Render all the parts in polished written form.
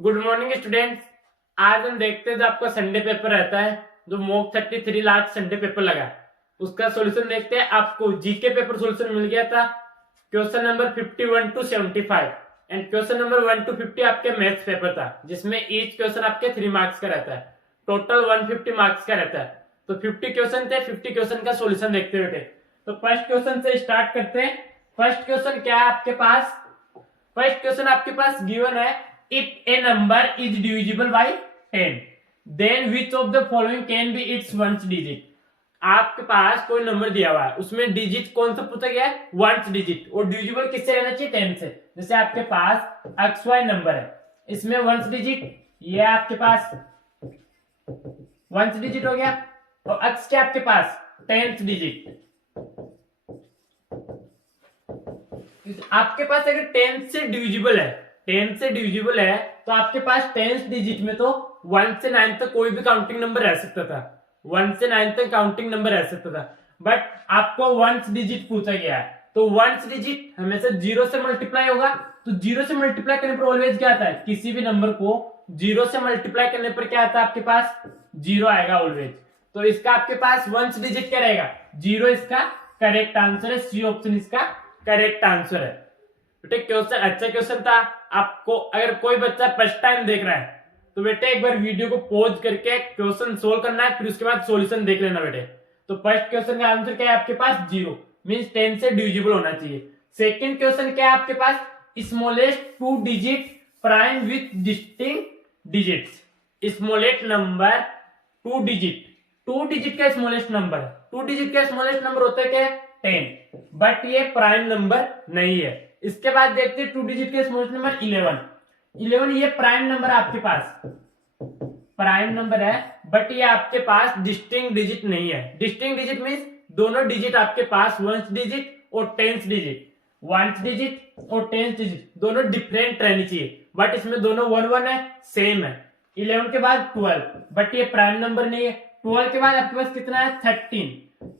Good morning students. आज हम देखते हैं जो आपका संडे पेपर रहता है, जो मॉक 33 लास्ट संडे पेपर लगा, उसका सॉल्यूशन देखते हैं। आपको जीके पेपर सॉल्यूशन मिल गया था, question number 51 to 75 and question number 1 to 50 आपके मैथ्स पेपर था, जिसमें ईच क्वेश्चन आपके 3 मार्क्स का रहता है, टोटल 150 मार्क्स का रहता है। तो 50 क्वेश्चन थे, 50 क्वेश्चन का सॉल्यूशन देखते हुए। तो फर्स्ट क्वेश्चन से स्टार्ट करते हैं। फर्स्ट क्वेश्चन क्या है आपके पास? फर्स्ट क्वेश्चन आपके पास गिवन है, if a number is divisible by 10 then which of the following can be its ones digit. आपके पास कोई नंबर दिया हुआ है, उसमें डिजिट कौन सा पूछा गया है? Ones digit. और डिविजिबल किससे रहना चाहिए? 10 से। जैसे आपके पास XY नंबर है, इसमें वंस डिजिट ये आपके पास वंस डिजिट हो गया, और X के आपके पास 10th डिजिट। आपके पास अगर 10 से डिविजिबल है, 10 से डिविजिबल है, तो आपके पास 10th डिजिट में तो 1 से 9 तक कोई भी काउंटिंग नंबर रह सकता था, 1 से 9 तक काउंटिंग नंबर रह सकता था। बट आपको वंस डिजिट पूछा गया है, तो वंस डिजिट हमेशा 0 से मल्टीप्लाई होगा। तो 0 से मल्टीप्लाई करने पर ऑलवेज क्या आता है? किसी भी नंबर को 0 से मल्टीप्लाई करने पर क्या आता है? आपके पास 0 आएगा ऑलवेज। तो इसका आपके पास वंस डिजिट क्या रहेगा? 0 इसका करेक्ट आंसर है। सी ऑप्शन इसका करेक्ट आंसर है। बेटे क्वेश्चन अच्छा क्वेश्चन था। आपको अगर कोई बच्चा फर्स्ट टाइम देख रहा है तो बेटे एक बार वीडियो को पॉज करके क्वेश्चन सोल्व करना है, फिर उसके बाद सॉल्यूशन देख लेना बेटे। तो फर्स्ट क्वेश्चन का आंसर क्या है आपके पास? 0 मींस 10 से डिविजिबल होना चाहिए। सेकंड क्वेश्चन क्या है आपके पास? Smallest 2 digit prime with distinct digits. Smallest number 2 digit, 2 digit का स्मॉलेस्ट नंबर, 2 डिजिट का स्मॉलेस्ट नंबर होता है क्या? 10। बट ये प्राइम नंबर नहीं है। इसके बाद देखते हैं 2 डिजिट के स्मॉलेस्ट नंबर 11। 11 ये प्राइम नंबर आपके पास, प्राइम नंबर है, बट ये आपके पास डिस्टिंक्ट डिजिट नहीं है। डिस्टिंक्ट डिजिट मींस दोनों डिजिट आपके पास वंस डिजिट और 10th डिजिट, वंस डिजिट और 10th डिजिट दोनों डिफरेंट रहनी चाहिए, बट इसमें दोनों 1 1 है, सेम है। 11 के बाद 12, बट ये प्राइम नंबर नहीं है। 12 के बाद आपके पास कितना है? 13।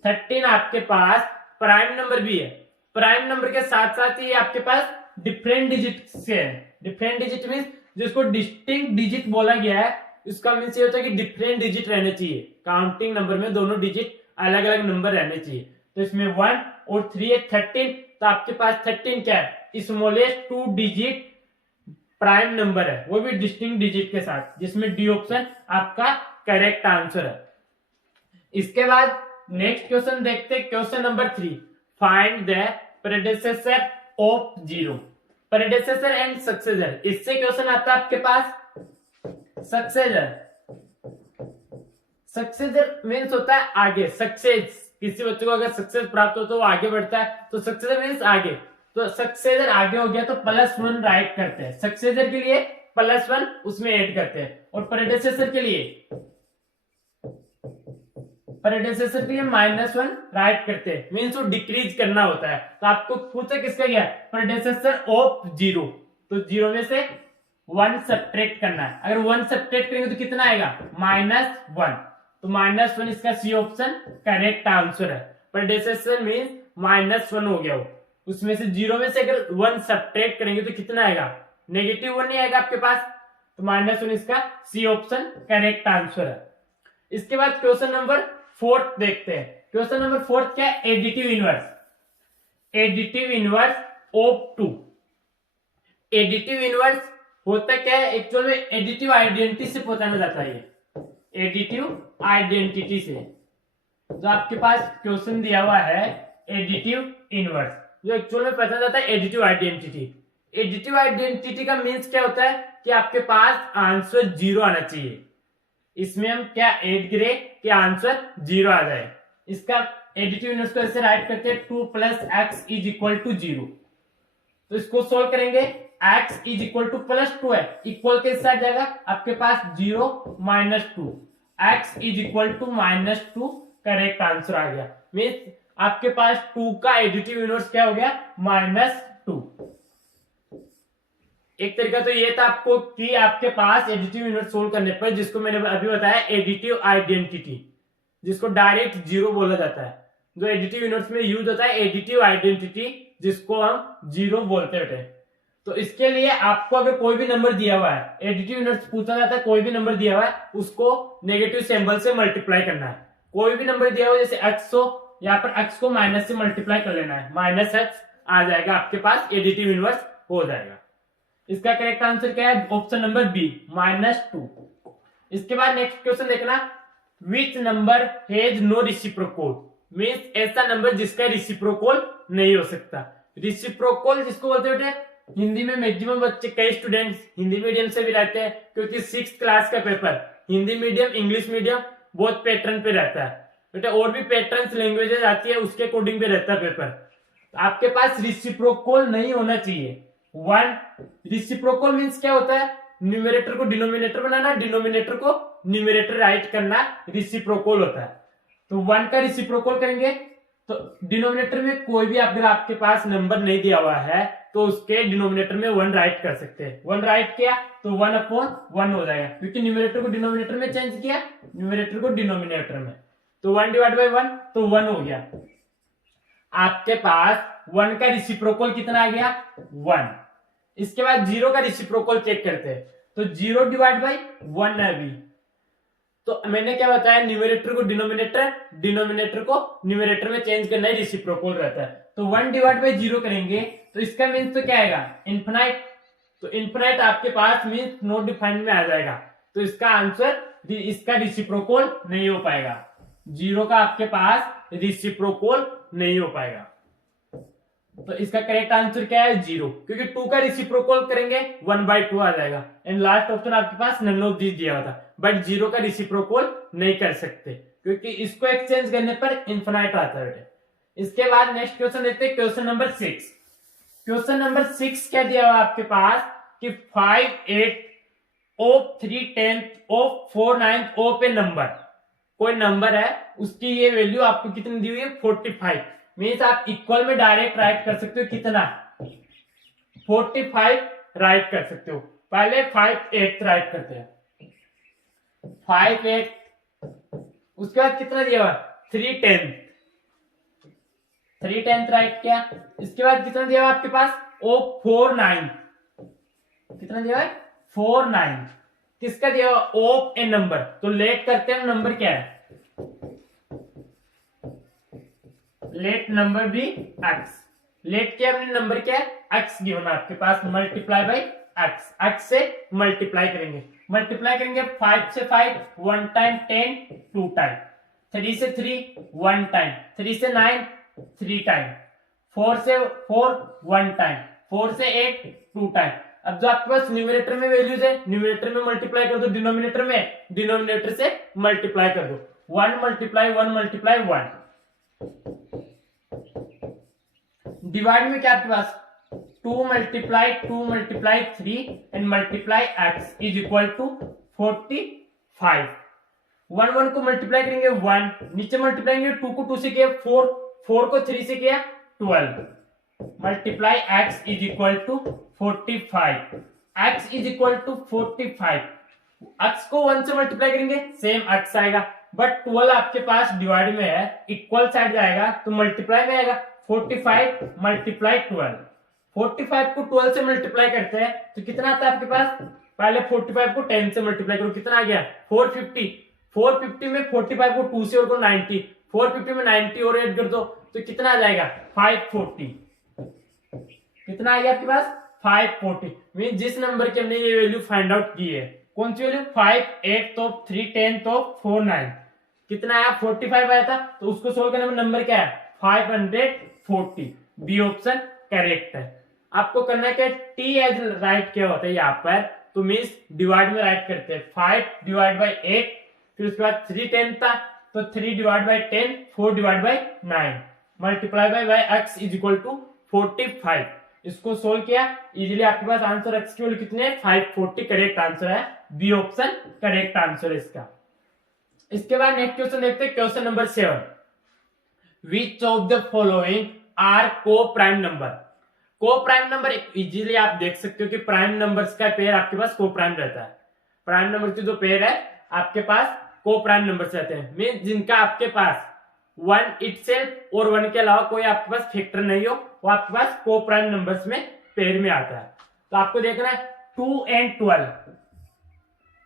13 आपके पास प्राइम नंबर भी है। प्राइम नंबर के साथ साथ ही आपके पास डिफरेंट डिजिट से है। डिफरेंट डिजिट मींस जिसको डिस्टिंक्ट डिजिट बोला गया है, इसका मींस ये होता है कि डिफरेंट डिजिट रहने चाहिए। काउंटिंग नंबर में दोनों डिजिट अलग अलग नंबर रहने चाहिए। तो इसमें 1 और 3 है, 13। तो आपके पास 13 क्या है? स्मॉलेस्ट 2 डिजिट प्राइम नंबर है, वो भी डिस्टिंक्ट डिजिट के साथ, जिसमें डी ऑप्शन आपका करेक्ट आंसर है। इसके बाद नेक्स्ट क्वेश्चन देखते हैं, question number 3, find the प्रेडेसेसर of 0। प्रेडेसेसर and successor, इससे क्वेश्चन आता है आपके पास सक्सेसर। सक्सेसर मीन्स होता है आगे, सक्सेस। किसी बच्चे को अगर सक्सेस प्राप्त हो तो वो आगे बढ़ता है, तो सक्सेसर मीन्स आगे। तो सक्सेसर आगे हो गया तो +1 राइट करते हैं। सक्सेसर के लिए +1 उसमें ऐड करते हैं, और प्रेडेसेसर के लिए -1 राइट करते हैं। मीन्स वो डिक्रीज करना होता है। तो आपको पूछा किसका गया? प्रेडेसेसर ऑफ 0। तो 0 में से 1 सब्ट्रैक्ट करना है। अगर 1 सब्ट्रैक्ट करेंगे तो कितना आएगा? -1। तो -1 इसका सी ऑप्शन करेक्ट आंसर है। प्रेडेसेसर मीन्स -1 हो गया वो, उसमें से 0 में से अगर 1 सब्ट्रैक्ट करेंगे तो कितना आएगा? -1 नहीं आएगा आपके पास। तो -1 इसका सी ऑप्शन करेक्ट आंसर है। इसके बाद क्वेश्चन नंबर 4 देखते हैं। क्वेश्चन नंबर 4 क्या है? Additive inverse. Additive inverse of 2। Additive inverse होता क्या है? एक्चुअल में एडिटिव आइडेंटिटी से पहचाना जाता है। एडिटिव आइडेंटिटी से, जो आपके पास क्वेश्चन दिया हुआ है एडिटिव इनवर्स, जो एक्चुअल में पहचाना जाता है एडिटिव आइडेंटिटी। एडिटिव आइडेंटिटी का मीन्स क्या होता है कि आपके पास आंसर 0 आना चाहिए। इसमें हम क्या ऐड करें कि आंसर 0 आ जाए। इसका एडिटिव इनवर्स को ऐसे राइट करते हैं, 2 + x = 0। तो इसको सोल्व करेंगे, x = +2 है, इक्वल के साथ जाएगा आपके पास 0 - 2, x = -2 करेक्ट आंसर आ गया। मीन्स आपके पास 2 का एडिटिव इनवर्स क्या हो गया? -2। एक तरीका तो ये था आपको कि आपके पास एडिटिव इनवर्स सोल्व करने पर, जिसको मैंने अभी बताया एडिटिव आइडेंटिटी, जिसको डायरेक्ट 0 बोला जाता है। जो एडिटिव इनवर्स में यूज होता है एडिटिव आइडेंटिटी, जिसको हम 0 बोलते हैं। तो इसके लिए आपको अगर कोई भी नंबर दिया हुआ है, एडिटिव यूनिट्स पूछा जाता है, कोई भी नंबर दिया हुआ है उसको नेगेटिव सिंबल से मल्टीप्लाई करना है। कोई भी नंबर दिया हुआ है जैसे x हो, यहाँ पर x को माइनस से मल्टीप्लाई कर लेना है, माइनस x आ जाएगा आपके पास, एडिटिव इनवर्स हो जाएगा। इसका करेक्ट आंसर क्या है? Option number B, -2। इसके बाद नेक्स्ट क्वेश्चन देखना, which number has no reciprocal, means ऐसा नंबर जिसका रेसिप्रोकल नहीं हो सकता। रेसिप्रोकल जिसको बोलते हैं हिंदी में मैक्सिमम बच्चे, कई स्टूडेंट्स हिंदी मीडियम से भी रहते हैं, क्योंकि 6th क्लास का paper Hindi medium English medium बहुत पैटर्न पे रहता है बेटा, और भी पैटर्न लैंग्वेजेस आती है उसके अकॉर्डिंग पे रहता है पेपर। तो आपके पास रेसिप्रोकल नहीं होना चाहिए। 1 रेसिप्रोकल मींस क्या होता है? न्यूमरेटर को डिनोमिनेटर बनाना, डिनोमिनेटर को न्यूमरेटर राइट करना, रेसिप्रोकल होता है। तो 1 का रेसिप्रोकल करेंगे तो डिनोमिनेटर में कोई भी अगर आपके पास नंबर नहीं दिया हुआ है तो उसके डिनोमिनेटर में 1 राइट कर सकते हैं। 1 राइट किया तो 1/1 हो जाएगा, क्योंकि न्यूमरेटर को डिनोमिनेटर में चेंज किया, न्यूमरेटर को डिनोमिनेटर में, तो 1/1 तो 1 हो गया। आपके पास 1 का रेसिप्रोकल कितना आ गया? 1। इसके बाद 0 का रेसिप्रोकल चेक करते हैं, तो 0/1 है अभी। तो मैंने क्या बताया, न्यूमरेटर को डिनोमिनेटर, डिनोमिनेटर को न्यूमरेटर में चेंज करना ही रेसिप्रोकल रहता है। तो 1/0 करेंगे तो इसका मीन्स तो क्या आएगा? इन्फिनाइट। तो इन्फिनाइट आपके पास मीन्स नॉट डिफाइंड में आ जाएगा, तो इसका आंसर, इसका रेसिप्रोकल नहीं हो पाएगा। 0 का आपके पास रेसिप्रोकल नहीं हो पाएगा, तो इसका करेक्ट आंसर क्या है? 0, क्योंकि 2 का रेसिप्रोकल करेंगे 1/2 आ जाएगा। एंड लास्ट ऑप्शन आपके पास नन ऑफ दिस दिया हुआ था, बट 0 का रेसिप्रोकल नहीं कर सकते, क्योंकि इसको एक्सचेंज करने पर इन्फिनाइट आता है। इसके बाद नेक्स्ट क्वेश्चन देखते हैं, क्वेश्चन नंबर 6। क्वेश्चन नंबर 6 क्या दिया हुआ आपके पास कि 5/8 of 3/10 of 4/9 of a number, कोई नंबर है उसकी ये वैल्यू आपको कितनी दी हुई है? 45। मीन्स आप इक्वल में डायरेक्ट राइट कर सकते हो, कितना? 45 राइट कर सकते हो। पहले 5/8 राइट करते हैं, 5/8, उसके बाद कितना दिया हुआ? 3/10, 3/10 राइट किया। इसके बाद कितना दिया हुआ आपके पास? ओ 4/9, कितना दिया हुआ है? 4/9। किसका दिया हुआ? Of a number. तो लेट करते हैं, नंबर क्या है? लेट नंबर भी x। लेट के अपने नंबर क्या है? x गिवन आपके पास, मल्टीप्लाई बाई x, x से मल्टीप्लाई करेंगे, मल्टीप्लाई करेंगे 5 से 5 1 टाइम, 10 2 टाइम, 3 से 3 1 टाइम, 3 से 9 3 टाइम, 4 से 4 1 टाइम, 4 से 8 2 टाइम। अब जो आपके पास न्यूमरेटर में वैल्यूज है, न्यूमरेटर में मल्टीप्लाई कर दो, डिनोमिनेटर में, डिनोमिनेटर से मल्टीप्लाई कर दो, 1 × 1 × 1। डिवाइड में क्या आपके पास? 2 × 2 × 3 and multiply x is equal to 45। 1 1 को मल्टीप्लाई करेंगे 1, नीचे मल्टीप्लाई करेंगे 2 को 2 से किया 4, 4 को 3 से किया 12, multiply x is equal to 45, x is equal to 45। x को 1 से मल्टीप्लाई करेंगे सेम x आएगा, बट 12 आपके पास डिवाइड में है, इक्वल साइड जाएगा तो मल्टीप्लाई में आएगा, 45 × 12। 45 को 12 से मल्टीप्लाई करते हैं तो कितना आता है आपके पास? पहले 45 को 10 से मल्टीप्लाई करो, कितना आ गया? 450। 450 में 45 को 2 से और को 90, 450 में 90 और ऐड कर दो तो कितना आ जाएगा? 540। कितना आ गया आपके पास? 540। मीन जिस नंबर की हमने ये वैल्यू फाइंड आउट की है, कौन सी वैल्यू? 5/8 तो 3/10 तो 4/9, कितना आया? 45 आया था, तो उसको सोल्व करने में नंबर क्या है? 540। बी ऑप्शन करेक्ट है। आपको करना है क्या? टी एज राइट क्या होता है यहाँ पर, तो मीन्स डिवाइड में राइट करते हैं, 5/8, फिर उसके बाद 3/10 था तो 3/10, 4/9, multiply by x is equal to 45। इसको सोल्व किया इजीली, आपके पास आंसर x की वैल्यू कितने है? 540 करेक्ट आंसर है, बी ऑप्शन करेक्ट आंसर है इसका। इसके बाद नेक्स्ट क्वेश्चन देखते हैं, question number 7। Which of the following are co-prime number? Coprime number easily आप देख सकते हो कि प्राइम नंबर्स का पेयर आपके पास को-प्राइम रहता है। प्राइम नंबर की जो पेयर है आपके पास को-प्राइम नंबर्स रहते हैं, मींस जिनका आपके पास 1 इटसेल्फ और 1 के अलावा कोई आपके पास फैक्टर नहीं हो, वो आपके पास को-प्राइम नंबर्स में पेयर में आता है। तो आपको देखना है 2 and 12,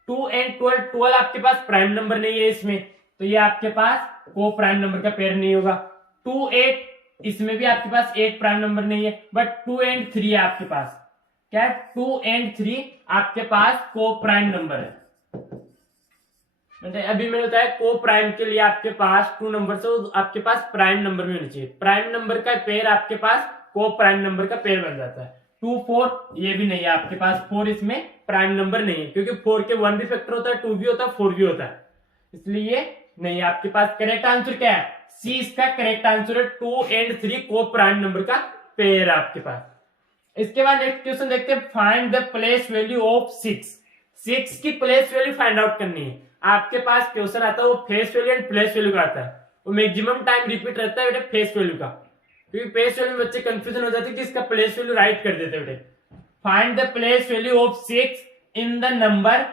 2 and 12, 12 आपके पास प्राइम नंबर नहीं है इसमें, तो ये आपके पास को प्राइम नंबर का पेयर नहीं होगा। 2 8, इसमें भी आपके पास 8 प्राइम नंबर नहीं है, बट 2 and 3 है आपके पास। क्या है? 2 and 3 आपके पास को प्राइम नंबर है। अभी मैंने बताया को प्राइम के लिए आपके पास 2 नंबर से आपके पास प्राइम नंबर में होनी चाहिए। प्राइम नंबर का पेयर आपके पास को प्राइम नंबर का पेयर बन जाता है। 2 4 ये भी नहीं है आपके पास, 4 इसमें प्राइम नंबर नहीं है, क्योंकि 4 के 1 भी फैक्टर होता है, 2 भी होता है, 4 भी होता है, इसलिए नहीं। आपके पास करेक्ट आंसर क्या है? सी इसका करेक्ट आंसर है। 2 and 3 को प्राइम नंबर का पेयर है आपके पास। इसके बाद नेक्स्ट क्वेश्चन देखते हैं, find the place value of 6। 6 की प्लेस वैल्यू फाइंड आउट करनी है। आपके पास क्वेश्चन आता है वो face value and place value का आता है, वो मैक्सिमम टाइम रिपीट रहता है बेटे फेस वैल्यू का, क्योंकि फेस वैल्यू में बच्चे कंफ्यूजन हो जाते हैं कि इसका प्लेस वैल्यू राइट कर देते हैं बेटे। Find the place value of 6 in the number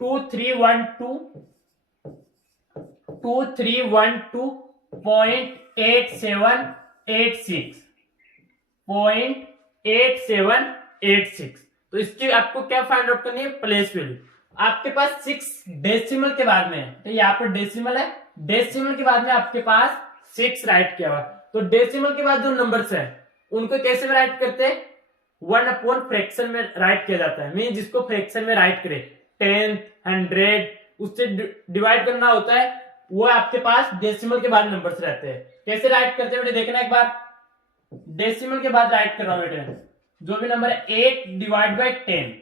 2312.8786 तो इसकी आपको क्या फाइंड आउट करनी है? Place value. आपके पास 6 डेसिमल के बाद में है, तो यहाँ पर डेसिमल है, डेसिमल के बाद में आपके पास 6 राइट किया हुआ। तो डेसिमल के बाद जो नंबर्स है उनको कैसे राइट करते हैं? 1 अपॉन फ्रैक्शन में राइट किया जाता है। मीन जिसको फ्रैक्शन में राइट करे, 10, 100 उससे डिवाइड करना होता है, वो आपके पास डेसिमल के बाद नंबर्स रहते हैं। कैसे राइट करते हैं बेटे देखना एक बार। डेसिमल के बाद राइट कर रहा हूं बेटे, जो भी नंबर है 8 डिवाइड बाई 10,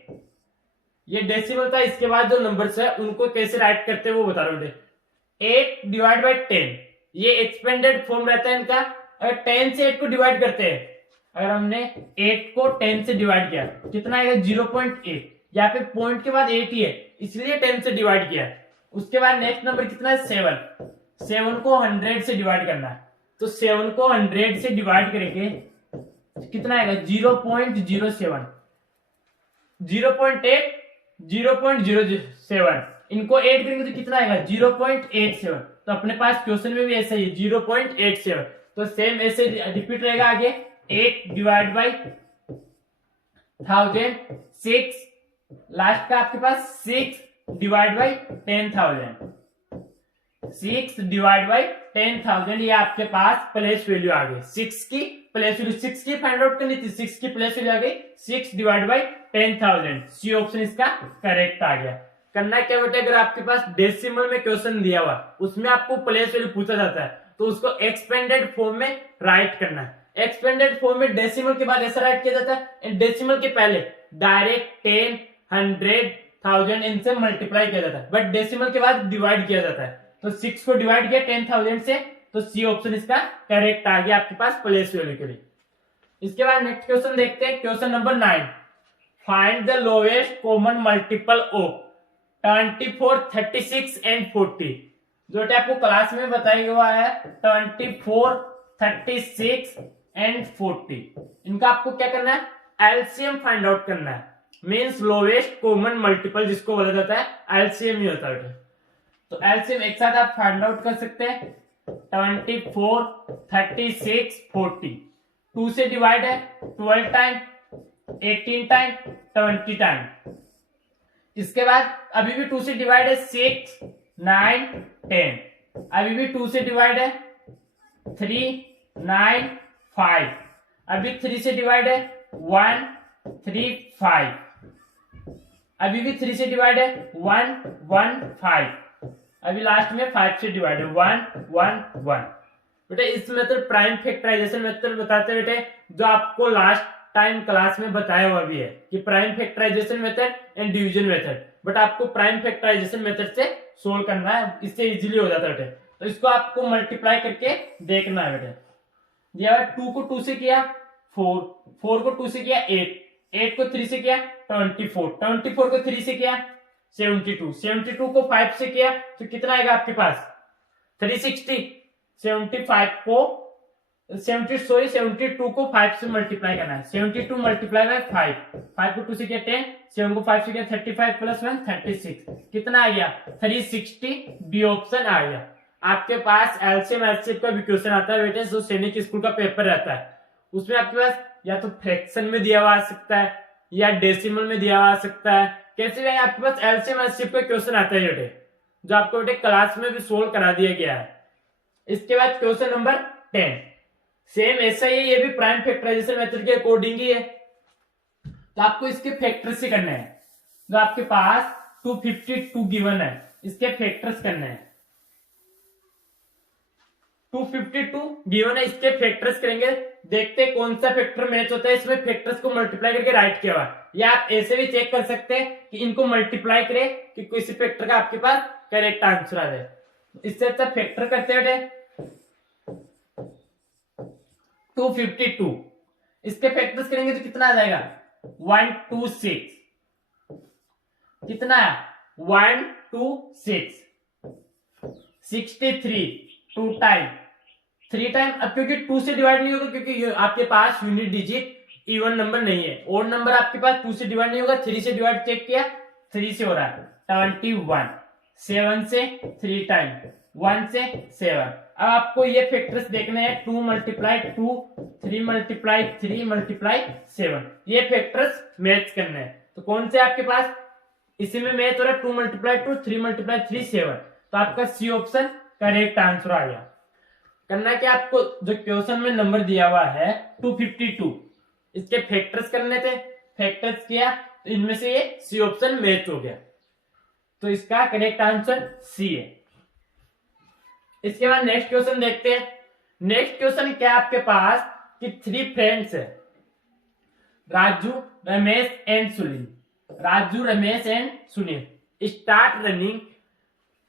ये डेसिमल था। इसके बाद जो नंबर्स है उनको कैसे राइट करते हैं वो बता रहा हूं बेटे। 8 डिवाइड बाई 10 ये एक्सपेंडेड फॉर्म रहता है इनका। अगर 10 से 8 को डिवाइड करते हैं, अगर हमने 8 को 10 से डिवाइड किया कितना आएगा? 0.8। यहाँ पे पॉइंट के बाद 8 ही है, इसलिए 10 से डिवाइड किया। उसके बाद नेक्स्ट नंबर कितना है? 7। 7 को 100 से डिवाइड करना है, तो 7 को 100 से डिवाइड करेंगे कितना आएगा? 0.07। 0.8 0.007 इनको 8 करेंगे तो कितना आएगा? 0.87। तो अपने पास क्वेश्चन में भी ऐसा ही है 0.87। तो सेम ऐसे रिपीट रहेगा आगे। 8 डिवाइड बाई 1000, 6 लास्ट का आपके पास 6 डिवाइड बाई 10,000, 6 डिवाइड बाई 10,000 ये आपके पास प्लेस वैल्यू आ गई। 6 की प्लेस वैल्यू 6 की फाइंड आउट करनी थी, 6 की प्लेस वैल्यू आ गई 6 डिवाइड बाई 10,000। सी ऑप्शन इसका करेक्ट आ गया। करना क्या बेटा, अगर आपके पास डेसिमल में क्वेश्चन दिया हुआ उसमें आपको प्लेस वैल्यू पूछा जाता है तो उसको एक्सपेंडेड फॉर्म में राइट करना है। एक्सपेंडेड फॉर्म में डेसिमल के बाद ऐसा राइट किया जाता है, डेसिमल के पहले डायरेक्ट 10, 100, 1000 इनसे मल्टीप्लाई किया जाता है, बट डेसिमल के बाद डिवाइड किया जाता है। तो 6 को डिवाइड किया 10,000 से, तो सी ऑप्शन इसका करेक्ट आ गया आपके पास प्लेस वैल्यू के लिए। इसके बाद नेक्स्ट क्वेश्चन देखते हैं, question number 9। Find the lowest common multiple of 24, 36 and 40। जो आपको क्लास में बताया हुआ है 24, 36 एंड 40। इनका आपको क्या करना है? एलसीएम फाइंड आउट करना है। मीन्स लोवेस्ट कॉमन मल्टीपल जिसको बोला जाता है एलसीएम ही होता है। तो एलसीएम एक साथ आप फाइंड आउट कर सकते हैं। 24, 36, 40 2 से डिवाइड है 12 टाइम, 18 टाइम, 20 टाइम। इसके बाद अभी भी 2 से डिवाइड है 6, 9, 10। अभी भी 2 से डिवाइड है 3, 9, 5। अभी 3 से डिवाइड है 1, 3, 5। अभी भी 3 से डिवाइड है 1, 1, 5। अभी लास्ट में 5 से डिवाइड है 1, 1, 1। बेटे इस मेथड प्राइम फैक्टराइजेशन मेथड बताते हैं बेटे, जो आपको लास्ट टाइम क्लास में बताया हुआ भी है कि prime factorization method and division method. But आपको प्राइम फैक्टराइजेशन मेथड से सोल्व करना है, इससे इजीली हो जाता है बेटे। तो इसको आपको मल्टीप्लाई करके देखना है बेटे। ये 2 को 2 से किया 4, 4 को 2 से किया 8, 8 को 3 से किया 24, 24 को 3 से किया 72, 72 को 5 से किया तो कितना आएगा आपके पास? 360। 72 को 5 से मल्टीप्लाई करना है। 72 मल्टीप्लाई बाय 5 को 2 से किया 10, 7 को 5 से किया 35 प्लस 1 36। कितना आ गया? 360। बी ऑप्शन आ गया। आपके पास एलसीएम एचसीएफ का भी क्वेश्चन आता है बेटे, जो सैनिक स्कूल का पेपर रहता है, उसमें आपके पास या तो फ्रैक्शन में दिया हुआ आ सकता है या डेसिमल में दिया आ सकता है। कैसे भी आपके पास एलसीएम एचसीएफ का क्वेश्चन आता है बेटे, जो आपको बेटे क्लास में भी सोल्व करा दिया गया है। इसके बाद क्वेश्चन नंबर 10 सेम ऐसा ही है, ये भी प्राइम फैक्टराइजेशन मेथड के अकॉर्डिंग ही है। तो आपको इसके फैक्टर्स ही करने हैं। जो आपके पास 252 गिवन है, इसके फैक्टर्स करने हैं। 252 गिवन है, इसके फैक्टर्स करेंगे। देखते हैं कौन सा फैक्टर मैच होता है। इसमें फैक्टर्स को मल्टीप्लाई करके राइट किया हुआ है, या आप ऐसे भी चेक कर सकते हैं कि इनको मल्टीप्लाई करें कि किसी फैक्टर का आपके पास करेक्ट आंसर आ जाए। इससे अच्छा फैक्टर करते हैं बेटे 252, इसके फैक्टर्स करेंगे तो कितना आ जाएगा 126, कितना 126, 63 2 टाइम 3 टाइम। अब क्योंकि 2 से डिवाइड नहीं होगा, क्योंकि आपके पास यूनिट डिजिट इवन नंबर नहीं है, ओड नंबर आपके पास 2 से डिवाइड नहीं होगा। 3 से डिवाइड चेक किया, 3 से हो रहा है 21, 7 से 3 टाइम 1 से 7। अब आपको ये फैक्टर्स देखने हैं 2 मल्टीप्लाई 2, 3 मल्टीप्लाई 3 मल्टीप्लाई 7, ये फैक्टर्स मैच करने हैं। तो कौन से आपके पास इसी में मैच हो रहा है 2 मल्टीप्लाई 2, 3 मल्टीप्लाई 3 7। तो आपका सी ऑप्शन करेक्ट आंसर आ गया। करना क्या आपको, जो क्वेश्चन में नंबर दिया हुआ है 252, इसके फैक्टर्स करने थे। फैक्टर्स किया तो इनमें से ये सी ऑप्शन मैच हो गया, तो इसका करेक्ट आंसर सी है। इसके बाद नेक्स्ट क्वेश्चन देखते हैं। नेक्स्ट क्वेश्चन क्या आपके पास कि 3 फ्रेंड्स है, Raju Ramesh and Sunil. Raju Ramesh and Sunil start running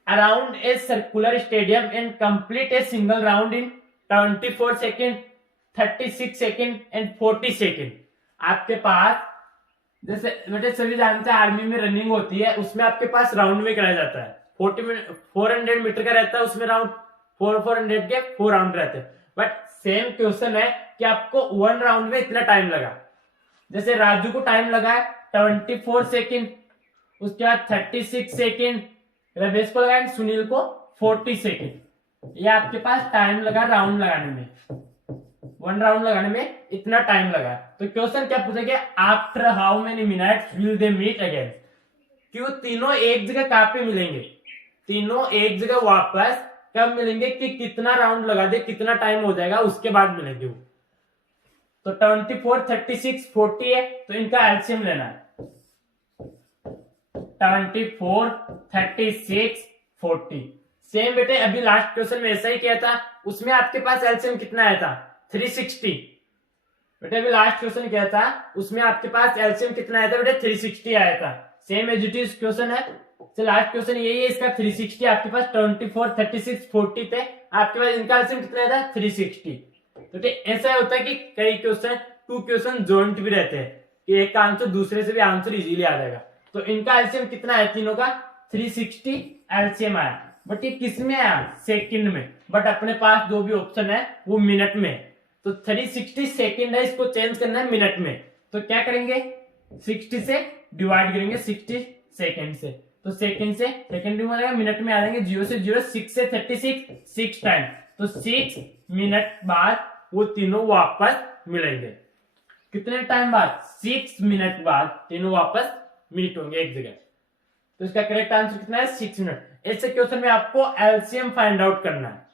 around a circular stadium and complete a single round in 24 second, 36 second and 40 second। आपके पास जैसे बेटे सभी जानते हैं आर्मी में रनिंग होती है, उसमें आपके पास राउंड में कराया जाता है। 400 मीटर का रहता है, उसमें राउंड 400 के 4 राउंड रहते हैं। बट सेम क्वेश्चन है कि आपको 1 राउंड में इतना टाइम लगा। जैसे राजू को टाइम लगा 24 सेकेंड, उसके बाद 36 सेकेंड, रमेश को लगा, सुनील को 40 सेकेंड। ये आपके पास टाइम लगा राउंड लगाने में, 1 राउंड लगाने में इतना टाइम लगा। तो क्वेश्चन क्या पूछा गया, after how many minutes will they meet again. क्यों तीनों एक जगह कहां पे मिलेंगे, तीनों एक जगह वापस कब मिलेंगे कि कितना राउंड लगा दे, कितना टाइम हो जाएगा, उसके बाद मिलेंगे वो। तो 24 36 40 है, तो इनका एलसीएम लेना है। 24 36 40 सेम बेटे अभी लास्ट क्वेश्चन में ऐसा ही किया था, उसमें आपके पास एलसीएम कितना आया था 360। बेटे अभी लास्ट क्वेश्चन किया था, उसमें आपके पास एलसीएम कितना आया था बेटे 360 आया था। Same as it is question है, तो लास्ट क्वेश्चन यही है, इसका 360 आपके पास 24 36 40 थे, आपके पास इनका एलसीएम कितना आया था 360। तो ऐसा होता है कि कई क्वेश्चन 2 क्वेश्चन जॉइंट भी रहते हैं कि एक का आंसर दूसरे से भी आंसर इजीली आ जाएगा। तो इनका एलसीएम कितना है तीनों का 360 एलसीएम आया, बट ये किस में आया सेकंड में, बट अपने पास जो भी ऑप्शन है वो मिनट में। तो 360 सेकंड है, इसको चेंज करना है मिनट में। तो क्या करेंगे 60 से डिवाइड करेंगे 60 सेकंड से, तो सेकंड से सेकंड में आ जाएगा, मिनट में आ जाएंगे 0 से 0, 6 से 36 6 टाइम, तो 6 मिनट बाद वो तीनों वापस मिलेंगे। कितने टाइम बाद 6 मिनट बाद तीनों वापस मीट होंगे एक जगह। तो इसका करेक्ट आंसर कितना है 6 मिनट। ऐसे क्वेश्चन में आपको एलसीएम फाइंड आउट करना है।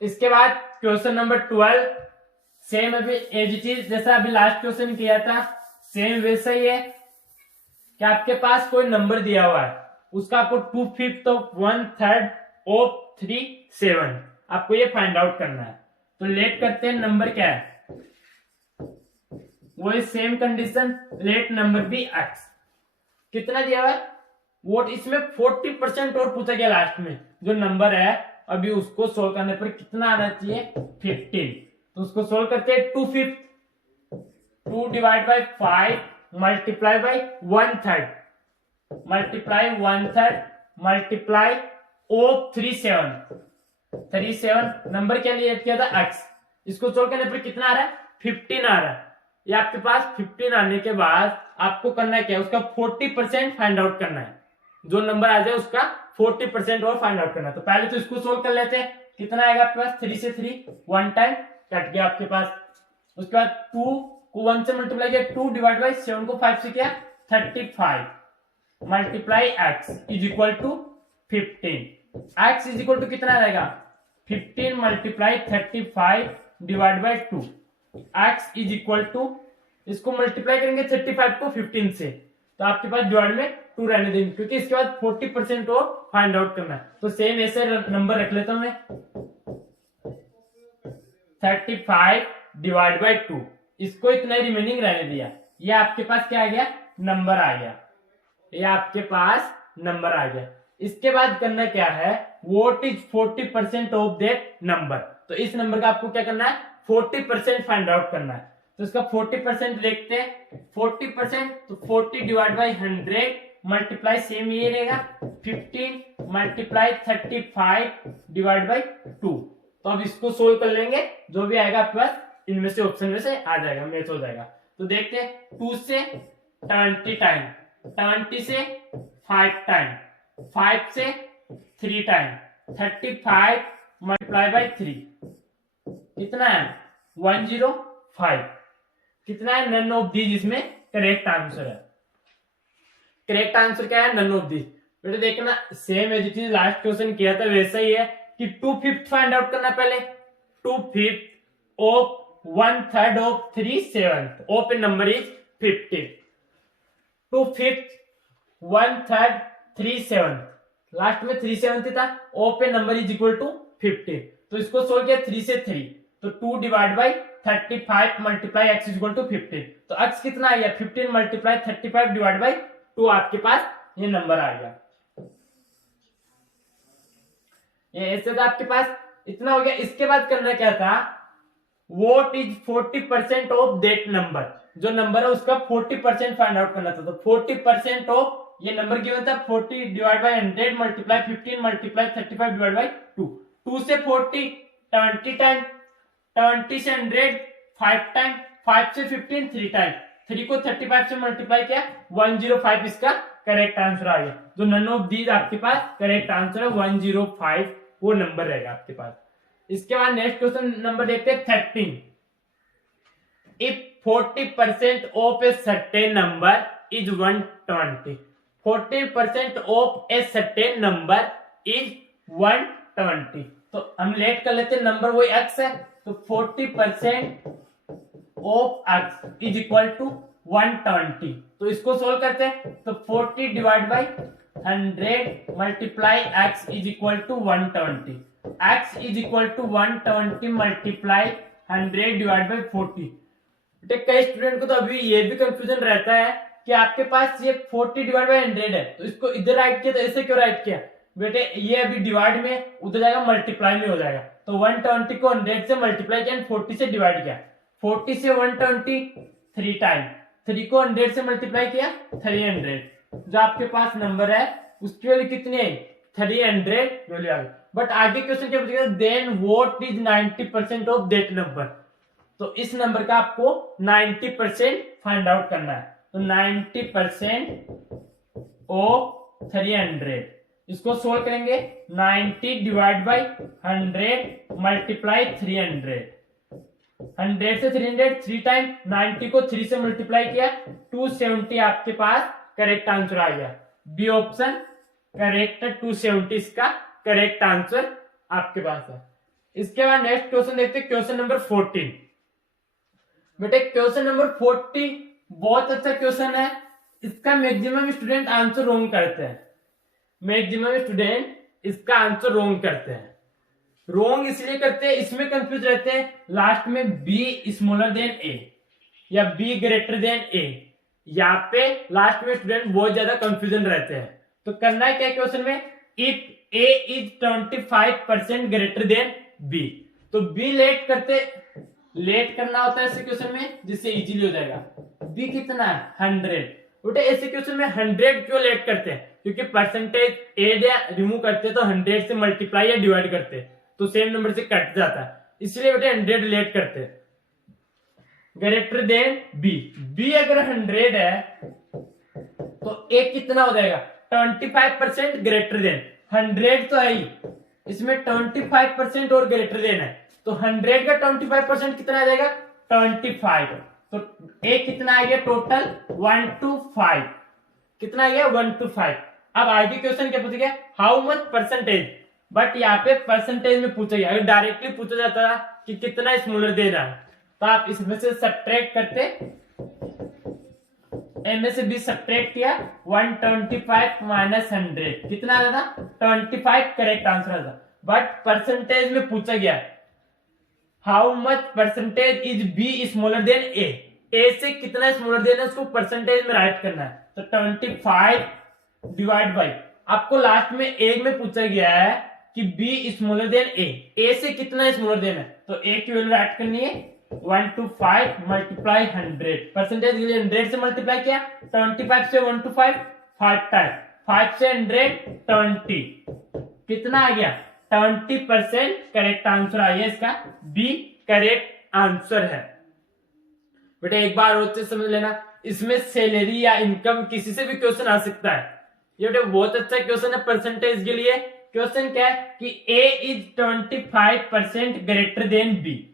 इसके बाद क्वेश्चन नंबर 12 सेम अभी एज इट इज, जैसा अभी लास्ट क्वेश्चन किया था सेम वैसा ही है कि आपके पास कोई नंबर दिया हुआ है, उसका आपको 2/5 ऑफ 1/3 ऑफ 3 7 आपको ये फाइंड आउट करना है। तो लेट करते हैं नंबर क्या है, वही same condition, let number be x। कितना दिया हुआ है वोट, इसमें 40% और पूछा गया लास्ट में। जो नंबर है अभी उसको सोल्व करने पर कितना आना चाहिए 15। तो उसको सोल्व करते हैं 2/5, 2 divide by 5 multiply by 1/3 multiply 1/3 multiply of 37 number क्या लिया किया था x। इसको सोल्व करने पर कितना आ रहा है 15 आ रहा है। ये आपके पास 15 आने के बाद आपको करना क्या है, उसका 40% फाइंड आउट करना है। जो नंबर आ जाए उसका 40% और फाइंड आउट करना है। तो पहले तो इसको सोल्व कर लेते हैं, कितना आएगा आपके पास 3 से 3 1 टाइम कट गया आपके पास, उसके बाद 2 को 1 से मल्टीप्लाई किया 2 डिवाइड बाई 7 को 5 से किया 35 multiply x is equal to 15। x is equal to कितना रहेगा 15 multiply 35 divide by 2। x is equal to इसको मल्टीप्लाई करेंगे 35 को 15 से तो आपके पास डिवाइड में 2 रहने देंगे क्योंकि इसके बाद 40% और फाइंड आउट करना है। तो सेम ऐसे नंबर रख लेता हूं मैं 35 डिवाइड बाई 2 इसको इतना ही रिमेनिंग रहने दिया। ये आपके पास क्या आ गया नंबर आ गया। ये आपके पास नंबर आ गया। इसके बाद करना क्या है what is 40% of that number. तो इस नंबर का आपको क्या करना है 40% फाइंड आउट करना है। तो इसका 40% देखते हैं 40% तो 40 डिवाइड बाई 100 मल्टीप्लाई सेम ये रहेगा 15 मल्टीप्लाई 35 डिवाइड बाई 2। तो अब इसको सोल्व कर लेंगे जो भी आएगा आपके पास इनमें से ऑप्शन में से आ जाएगा मैच हो जाएगा। तो देखते हैं 2 से 20 टाइम 20 से 5 टाइम 5 से 3 टाइम 35 मल्टीप्लाई बाई 3 कितना है 105 कितना है नन ऑफ दीज इसमें करेक्ट आंसर है। करेक्ट आंसर क्या है नन ऑफ दीज। बेटा देखना same as it is last question किया था वैसा ही है कि 2/5 फाइंड आउट करना पहले 2/5 of 1/3 of 3/7 of a number is 50 2/5 1/3 3/7 last में 3/7 था of a number is equal to 50। तो इसको सोल्व किया 3 से 3 तो 2 divide by 35 multiply x is equal to 15। तो x कितना आ गया 15 मल्टीप्लाई 35 डिवाइड बाई 2 आपके पास ये नंबर आ गया। ये ऐसे था आपके पास इतना हो गया। इसके बाद करना क्या था what is 40% of that number. जो नंबर है उसका 40% फाइंड आउट करना था। तो 40% ऑफ ये नंबर गिवन था 40 divide by 100 multiply 15 multiply 35 divide by 2। 2 से 40 20 टाइम 20 से 100 5 टाइम 5 से 15 3 टाइम 3 को 35 से मल्टीप्लाई किया 105 इसका करेक्ट आंसर आ गया। जो नन ऑफ दीज आपके पास करेक्ट आंसर है 105 वो नंबर रहेगा आपके पास। इसके बाद नेक्स्ट क्वेश्चन नंबर देखते हैं 13। If 40% of a certain number is 120 40% of a certain number is 120। तो हम लेट कर लेते हैं नंबर वो x है तो 40% of x is equal to 120। तो इसको सोल्व करते हैं तो 40 divide by 100 multiply x is equal to 120 x is equal to 120 multiply 100 divide by 40। कई स्टूडेंट को तो अभी ये भी कंफ्यूजन रहता है कि आपके पास ये 40 डिवाइड बाई 100 है तो इसको इधर राइट किया तो ऐसे क्यों राइट किया बेटे ये अभी डिवाइड में उधर जाएगा मल्टीप्लाई में हो जाएगा। तो 120 को 100 से मल्टीप्लाई किया 40 से डिवाइड किया 40 से 120 3 टाइम 3 को 100 से मल्टीप्लाई किया 300। जो आपके पास नंबर है उसकी वैल्यू कितनी है 300 वैल्यू आ गई। बट आगे क्वेश्चन क्या पूछेगा then what is 90% of that number. तो इस नंबर का आपको 90% फाइंड आउट करना है। तो 90% ऑफ 300 इसको सोल्व करेंगे 90 डिवाइड बाई 100 मल्टीप्लाई 300 100 से 300 3 टाइम 90 को 3 से मल्टीप्लाई किया 270 आपके पास करेक्ट आंसर आ गया। बी ऑप्शन करेक्ट 270 इसका करेक्ट आंसर आपके पास है। इसके बाद नेक्स्ट क्वेश्चन देखते हैं क्वेश्चन नंबर 14। बेटे क्वेश्चन नंबर 40 बहुत अच्छा क्वेश्चन है। इसका मैक्सिमम स्टूडेंट आंसर रॉन्ग करते हैं। मैक्सिमम स्टूडेंट इसका आंसर रॉन्ग करते हैं। रॉन्ग इसलिए करते हैं इसमें कंफ्यूज रहते हैं लास्ट में बी स्मॉलर देन ए या बी ग्रेटर देन ए। यहाँ पे लास्ट में स्टूडेंट बहुत ज्यादा कंफ्यूजन रहते हैं। तो करना है क्या क्वेश्चन में if A is 25% greater than B. तो बी लेट करना होता है ऐसे क्वेश्चन में जिससे इजीली हो जाएगा। बी कितना है 100। बेटे ऐसे क्वेश्चन में 100 क्यों लेट करते हैं क्योंकि परसेंटेज एड या रिमूव करते तो 100 से मल्टीप्लाई या डिवाइड करते तो सेम नंबर से कट जाता है इसलिए बेटे 100 लेट करते ग्रेटर देन बी। बी अगर 100 है तो ए कितना हो जाएगा 25% ग्रेटर देन 100 तो है ही इसमें 25% और ग्रेटर देन है तो 100 का 25% कितना आ जाएगा 25 तो ए कितना आ गया टोटल 1 to 5, कितना आ गया 1 to 5। अब आगे क्वेश्चन क्या पूछ गया, हाउ मच परसेंटेज, बट यहाँ पे परसेंटेज में पूछा गया। अगर डायरेक्टली पूछा जाता कि कितना स्मॉलर देना है तो आप इसमें से सब्ट्रैक्ट करते, ए में से बी सब्ट्रैक्ट किया, 125 माइनस 100 कितना आ जाता 25 करेक्ट आंसर आता। बट परसेंटेज में पूछा गया how much percentage is B smaller than A से कितना स्मॉलर देना है उसको परसेंटेज में राइट करना है। तो 25 डिवाइड बाई, आपको लास्ट में ए में पूछा गया है कि बी स्मॉलर देन ए से कितना स्मॉलर देना है, तो ए की वैल्यू राइट करनी है 1 to 5 मल्टीप्लाई 100, परसेंटेज के लिए 100 से मल्टीप्लाई किया, 25 से 1 to 5 5 टाइम, 5 से 100 20, कितना आ गया 20% करेक्ट आंसर आ गया, इसका बी करेक्ट आंसर है। बेटा एक बार और से समझ लेना, इसमें सैलरी या इनकम किसी से भी क्वेश्चन आ सकता है। ये बेटा बहुत अच्छा क्वेश्चन है परसेंटेज के लिए। क्वेश्चन क्या है कि A is 25% greater than B,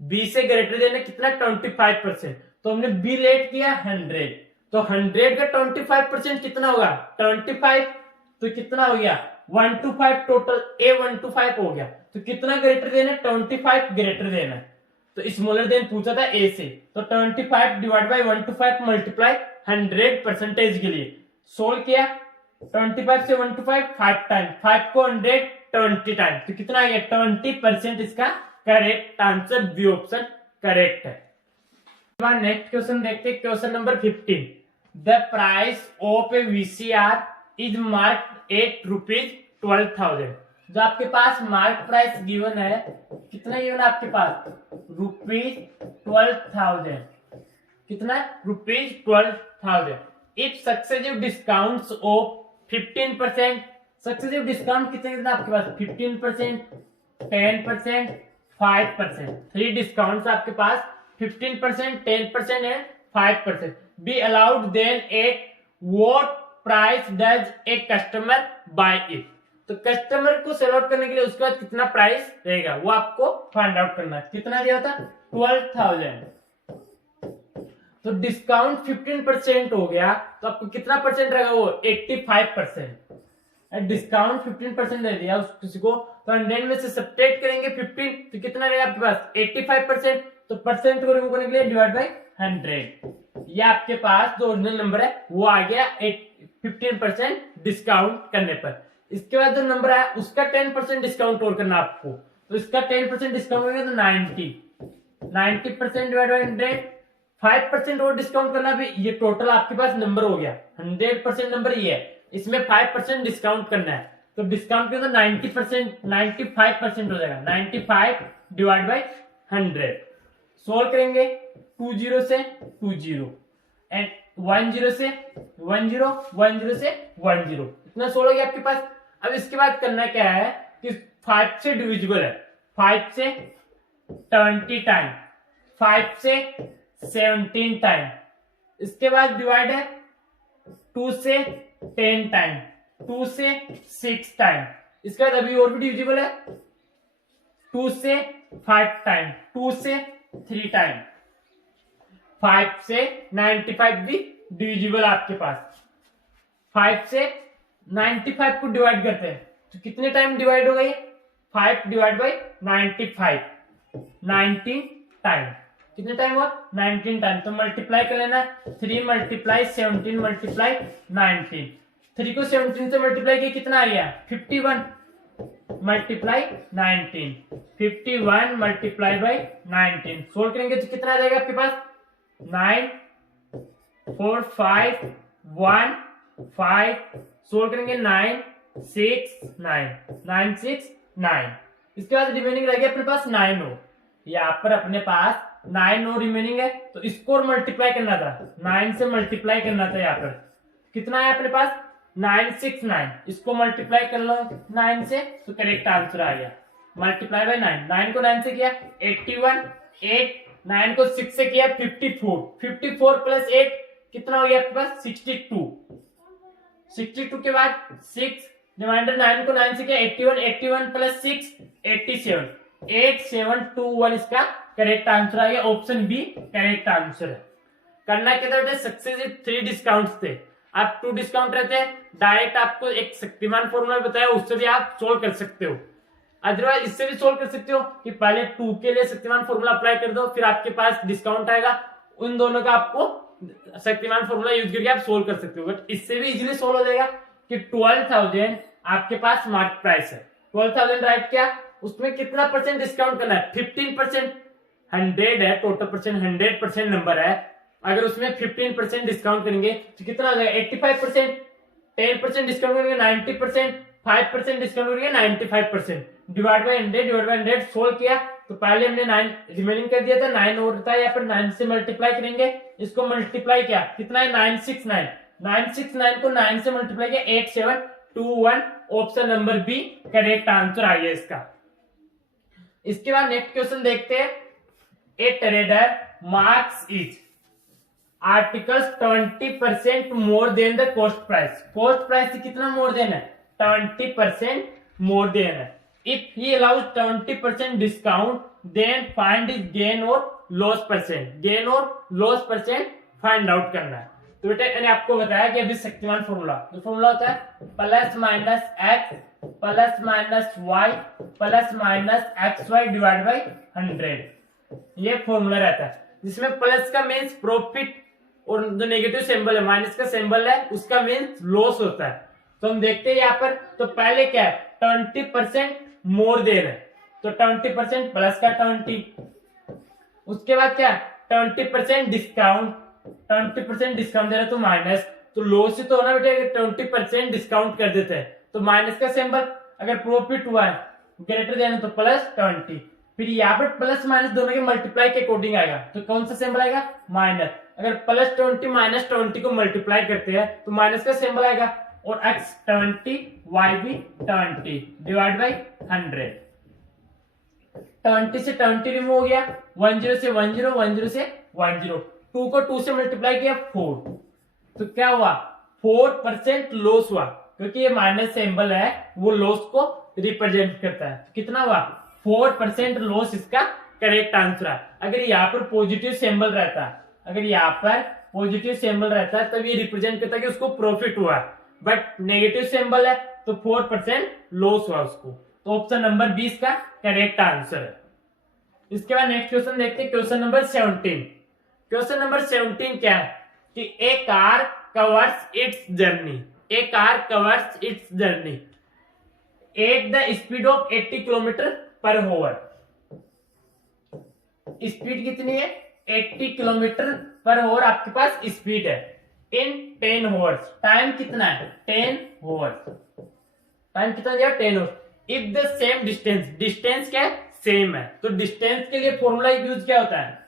B से ग्रेटर देन कितना 25%, तो हमने बी लेट किया 100, तो 100 का 25% कितना होगा 25, तो कितना हो गया 1 to 5 टोटल, ए 1 to 5 हो गया, तो कितना ग्रेटर देन है 25 ग्रेटर देन है, तो स्मॉलर देन पूछा था ए से, तो 25 divide by 1 to 5 multiply 100 percentage के लिए सोल्व किया, 25 से 1 to 5 5 टाइम, 5 को 100 20 टाइम, तो कितना आ गया 20% इसका correct answer, B option correct है। नेक्स्ट क्वेश्चन देखते हैं, question number 15, the price of a VCR is marked at rupees 12,000। जो आपके पास मार्क प्राइस गिवन है, कितना गिवन है आपके पास रुपीज 12,000, कितना rupees 12,000। If successive discounts of 15%, successive discount कितना आपके पास 15%, 10%, 5%, 3 डिस्काउंट्स आपके पास 15%, 10% है 5%, be allowed then at what price does a customer buy it. तो कस्टमर को सेल आउट करने के लिए उसके बाद कितना प्राइस रहेगा वो आपको फाइंड आउट करना है। कितना दिया था 12,000, तो डिस्काउंट 15% हो गया, तो आपको कितना परसेंट रहेगा वो 85%। डिस्काउंट 15% दे दिया उस किसी को, तो 100 में से सब्ट्रैक्ट करेंगे 15, तो कितना रहेगा आपके पास 85%, तो परसेंट को रिमूव करने के लिए डिवाइड बाई 100, ये आपके पास जो ओरिजिनल नंबर है वो आ गया 15% डिस्काउंट करने पर। इसके बाद जो नंबर है उसका 10% डिस्काउंट और करना आपको, तो इसका 10% डिस्काउंट हो गया तो 90% डिवाइड बाई 100, 5% और डिस्काउंट करना भी, ये टोटल आपके पास नंबर हो गया 100% नंबर ये है, इसमें 5% डिस्काउंट करना है, तो डिस्काउंट किया तो 95% हो जाएगा, 95 डिवाइड बाई 100। सोल्व करेंगे 20 से 20 एंड 10 से 10, 10 से 10, इतना सोल्व हो गया आपके पास। अब इसके बाद करना क्या है कि 5 से डिविजिबल है, 5 से 20 टाइम, 5 से 17 टाइम, इसके बाद डिवाइड है 2 से 10 टाइम, 2 से 6 टाइम, इसके बाद अभी और भी डिविजिबल है 2 से 5 टाइम, 2 से 3 टाइम, 5 से 95 भी डिविजिबल आपके पास। 5 से 95 को डिवाइड करते हैं तो कितने टाइम डिवाइड हो गई 5 डिवाइड बाई 95, 19 टाइम, कितने टाइम हुआ 19 टाइम, तो मल्टीप्लाई कर लेना 3 मल्टीप्लाई 17 मल्टीप्लाई 19, 3 को 17 से मल्टीप्लाई किया कितना आ गया 51 मल्टीप्लाई 19, 51 मल्टीप्लाई बाई 19, सोल्व करेंगे तो कितना आ जाएगा आपके पास 9 4 5 1 5, सोल्व करेंगे 9 6 9 9 6 9, इसके बाद रिमेनिंग रह गया अपने पास 9 हो, यहाँ पर अपने पास 9 और रिमेनिंग है, तो इसको मल्टीप्लाई करना था 9 से मल्टीप्लाई करना था, यहाँ पर कितना है अपने पास 9 6 9, इसको मल्टीप्लाई कर लो 9 से तो करेक्ट आंसर आ गया, मल्टीप्लाई बाय 9, 9 को 9 से किया 81, 8 9 को 6 से किया 54, 54 प्लस 8 कितना हो गया आपके पास 62, 62 के बाद 6 रिमाइंडर 9 को 9 से किया 81, 81 प्लस 6 87, 8 7 2 1 इसका करेक्ट आंसर आ गया, ऑप्शन बी करेक्ट आंसर है। करना क्या था बेटे, सक्सेसिव 3 डिस्काउंट्स थे, आप 2 डिस्काउंट रहते हैं, डायरेक्ट आपको एक शक्तिमान फॉर्मूला बताया उससे भी आप सोल्व कर सकते हो, अदरवाइज इससे भी सोल्व कर सकते हो कि पहले 2 के लिए शक्तिमान फॉर्मूला अप्लाई कर दो, फिर आपके पास डिस्काउंट आएगा, उन दोनों का आपको शक्तिमान फॉर्मूला यूज करके आप सोल्व कर सकते हो। बट इससे भी इजीली सोल्व हो जाएगा कि 12,000 आपके पास मार्केट प्राइस है, 12,000 राइट, क्या उसमें कितना परसेंट डिस्काउंट करना है, 15%, 100 है टोटल परसेंट, 100% नंबर है, अगर उसमें 15% डिस्काउंट करेंगे तो कितना आ जाएगा, 85%, 10% डिस्काउंट करेंगे 90%, 5% डिस्काउंट करेंगे 95%, डिवाइड बाय 100 सोल्व किया तो पहले हमने 9 रिमेनिंग कर दिया था, 9 और था यहाँ पर, 9 से मल्टीप्लाई करेंगे, इसको मल्टीप्लाई किया कितना है 969, 969 को 9 से मल्टीप्लाई किया 8721, option number B correct answer आ गया इसका। इसके बाद नेक्स्ट क्वेश्चन देखते हैं, a trader marks is articles 20% more than the cost price, cost price से कितना मोर देन है, 20% मोर देन है, if he allows 20% discount then find is gain और लॉस परसेंट, गेन और लॉस परसेंट फाइंड आउट करना है। तो बेटा मैंने आपको बताया कि अभी शक्तिमान फॉर्मूला, जो फॉर्मूला होता है plus minus x plus minus y plus minus x y divide by 100, ये फॉर्मूला रहता है, जिसमें प्लस का मीन्स प्रॉफिट और जो नेगेटिव सिंबल है माइनस का सिंबल है उसका मीन्स लॉस होता है। तो हम देखते हैं यहाँ पर, तो पहले क्या है 20% मोर देन है, तो 20% प्लस का 20, उसके बाद क्या 20% डिस्काउंट, 20% डिस्काउंट दे रहा तो माइनस, तो लॉस ही तो होना बेटे, 20% डिस्काउंट कर देते हैं तो माइनस का सिंबल, अगर प्रॉफिट हुआ है ग्रेटर देन तो प्लस 20, फिर यहाँ पर प्लस माइनस दोनों के मल्टीप्लाई के अकॉर्डिंग आएगा, तो कौन सा सिंबल आएगा माइनस, अगर प्लस 20 माइनस 20 को मल्टीप्लाई करते हैं तो माइनस का सिंबल आएगा, और x 20 y भी 20 डिवाइड बाई 100, 20 से 20 रिमूव हो गया, 10 से 10, 10 से 10, 2 को 2 से मल्टीप्लाई किया 4, तो क्या हुआ 4% लॉस हुआ, क्योंकि ये माइनस सिंबल है वो लॉस को रिप्रेजेंट करता है, तो कितना हुआ 4% लॉस इसका करेक्ट आंसर है। अगर यहाँ पर पॉजिटिव सिंबल रहता है, अगर यहाँ पर पॉजिटिव सिंबल रहता है तब ये रिप्रेजेंट करता है कि उसको प्रॉफिट हुआ, बट नेगेटिव सिंबल है तो 4% लॉस हुआ उसको, तो ऑप्शन नंबर 20 का करेक्ट आंसर है। इसके बाद नेक्स्ट क्वेश्चन देखते हैं, क्वेश्चन नंबर 17। क्वेश्चन नंबर 17 क्या है कि a car covers its journey, a car covers its journey at the speed of 80 kilometre per hour, speed कितनी है 80 किलोमीटर पर आवर आपके पास स्पीड है, इन 10 आवर्स, टाइम कितना है 10 आवर्स, टाइम कितना दिया 10 hours, if the same distance, distance क्या है सेम है, तो डिस्टेंस के लिए फॉर्मूला यूज क्या होता है,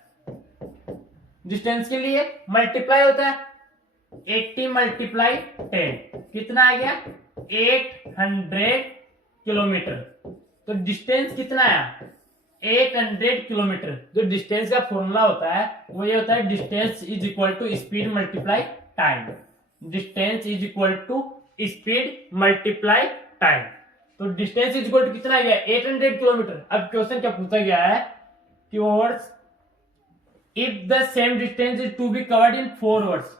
डिस्टेंस के लिए मल्टीप्लाई होता है, 80 मल्टीप्लाई 10 कितना आ गया 800 किलोमीटर, तो डिस्टेंस कितना आया 800 किलोमीटर, जो डिस्टेंस का फॉर्मूला होता है वो ये होता है distance is equal to speed multiply time, distance is equal to speed multiply time, तो डिस्टेंस इज इक्वल टू कितना आ गया 800 किलोमीटर। अब क्वेश्चन क्या पूछा गया है कि hours if the same distance is to be covered in 4 hours,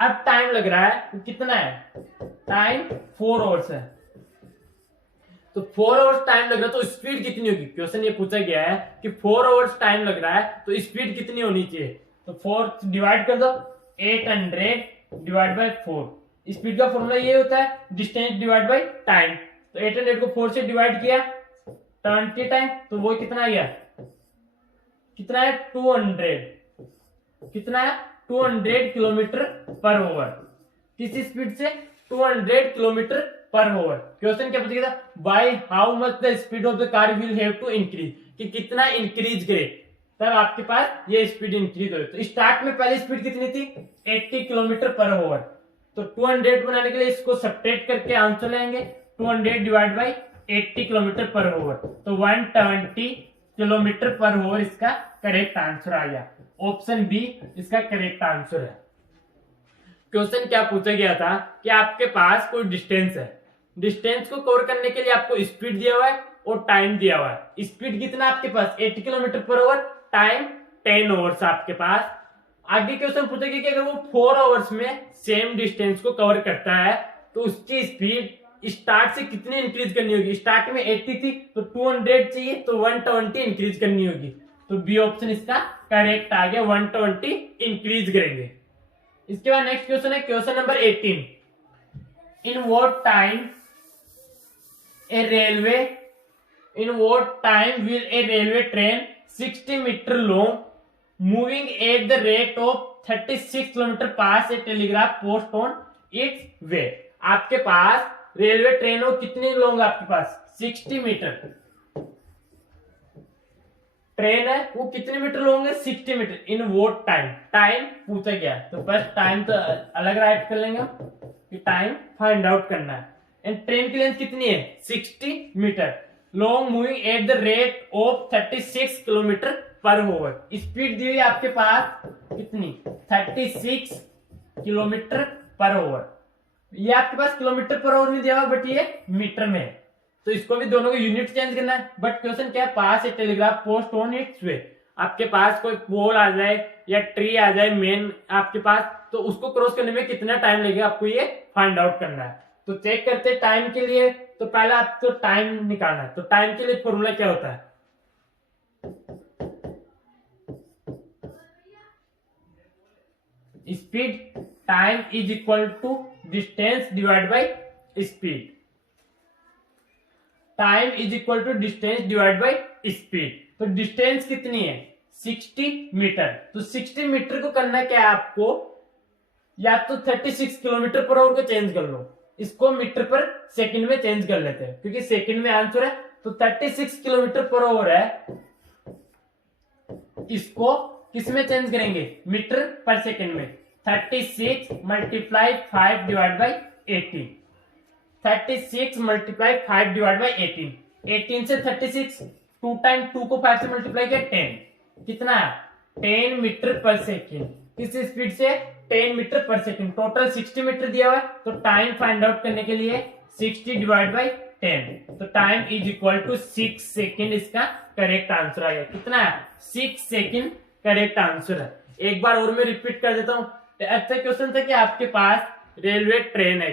अब टाइम लग रहा है तो कितना है टाइम 4 आवर्स है, तो 4 आवर्स टाइम लग रहा है तो स्पीड कितनी होगी, क्वेश्चन ये पूछा गया है कि 4 आवर्स टाइम लग रहा है तो स्पीड कितनी होनी चाहिए, तो 4 डिवाइड कर दो 800 डिवाइड बाय 4, स्पीड का फॉर्मूला ये होता है डिस्टेंस डिवाइड बाय टाइम, तो 800 को 4 से डिवाइड किया 20 टाइम, तो वो कितना आ गया कितना है 200, कितना है 200 किलोमीटर पर आवर, किस स्पीड से 200 किलोमीटर पर आवर। क्वेश्चन क्या पूछा था by how much the speed of the car will have to increase, कि कितना इंक्रीज करे तब आपके पास ये स्पीड इंक्रीज हो, तो स्टार्ट में पहली स्पीड कितनी थी 80 किलोमीटर पर आवर, तो 200 बनाने के लिए इसको सब्ट्रैक्ट करके आंसर लेंगे, 200 divide by 80 kilometre per our, तो 120 किलोमीटर पर आवर इसका करेक्ट आंसर आ गया, ऑप्शन बी इसका करेक्ट आंसर है। क्वेश्चन क्या पूछा गया था कि आपके पास कोई डिस्टेंस है, डिस्टेंस को कवर करने के लिए आपको स्पीड दिया हुआ है और टाइम दिया हुआ है, स्पीड कितना आपके पास 80 kilometre per our, time 10 hours आपके पास। आगे क्वेश्चन पूछेगा कि अगर वो 4 आवर्स में सेम डिस्टेंस को कवर करता है तो उसकी स्पीड स्टार्ट से कितनी इंक्रीज करनी होगी। स्टार्ट में 80 थी तो 200 चाहिए तो 120 इंक्रीज करनी होगी। तो बी ऑप्शन इसका करेक्ट आ गया, 120 इंक्रीज करेंगे। इसके बाद नेक्स्ट क्वेश्चन है question number 18। In what time will a railway train 60 meter long moving at the rate of 36 kilometre pass a telegraph post on its way। आपके पास रेलवे ट्रेन हो कितनी long, आपके पास 60 metre train है, वो कितने metre long है 60 metre. In what time, time पूछा गया तो फर्स्ट टाइम तो अलग राइट कर लेंगे कि टाइम फाइंड आउट करना है। एंड ट्रेन की लेंथ कितनी है 60 metre, long moving at the rate of 36 kilometre per hour. Speed दी हुई आपके पास कितनी 36 किलोमीटर पर आवर। ये आपके पास किलोमीटर पर आवर में दिया हुआ बट ये मीटर में है, तो इसको भी दोनों को यूनिट चेंज करना है। बट क्वेश्चन क्या है, पास ए टेलीग्राफ पोस्ट ऑन इट्स वे। आपके पास कोई पोल आ जाए या ट्री आ जाए मेन आपके पास, तो उसको क्रॉस करने में कितना टाइम लगेगा आपको ये फाइंड आउट करना है। तो चेक करते टाइम के लिए, तो पहले आपको टाइम निकालना है। तो टाइम के लिए फॉर्मूला क्या होता है, speed time is equal to distance divide by speed. Time is equal to distance divide by speed. तो डिस्टेंस कितनी है 60 मीटर। तो 60 मीटर को करना क्या है आपको, या तो 36 किलोमीटर पर आवर को चेंज कर लो, इसको मीटर पर सेकंड में चेंज कर लेते हैं क्योंकि सेकंड में आंसर है। तो 36 किलोमीटर पर आवर है, इसको किस में चेंज करेंगे मीटर पर सेकंड में। 36 multiply 5 divide by 18। 36 multiply 5 divide by 18। 18 से 36 2 टाइम 2 को 5 से मल्टीप्लाई किया 10, कितना 10 मीटर पर सेकंड। किस स्पीड से 10 मीटर पर सेकंड। टोटल 60 मीटर दिया हुआ है, तो टाइम फाइंड आउट करने के लिए 60 डिवाइड बाई 10, तो time is equal to 6 second इसका करेक्ट आंसर आ गया। कितना है 6 सेकेंड करेक्ट आंसर है। एक बार और मैं रिपीट कर देता हूँ। अच्छा क्वेश्चन था कि आपके पास रेलवे ट्रेन है,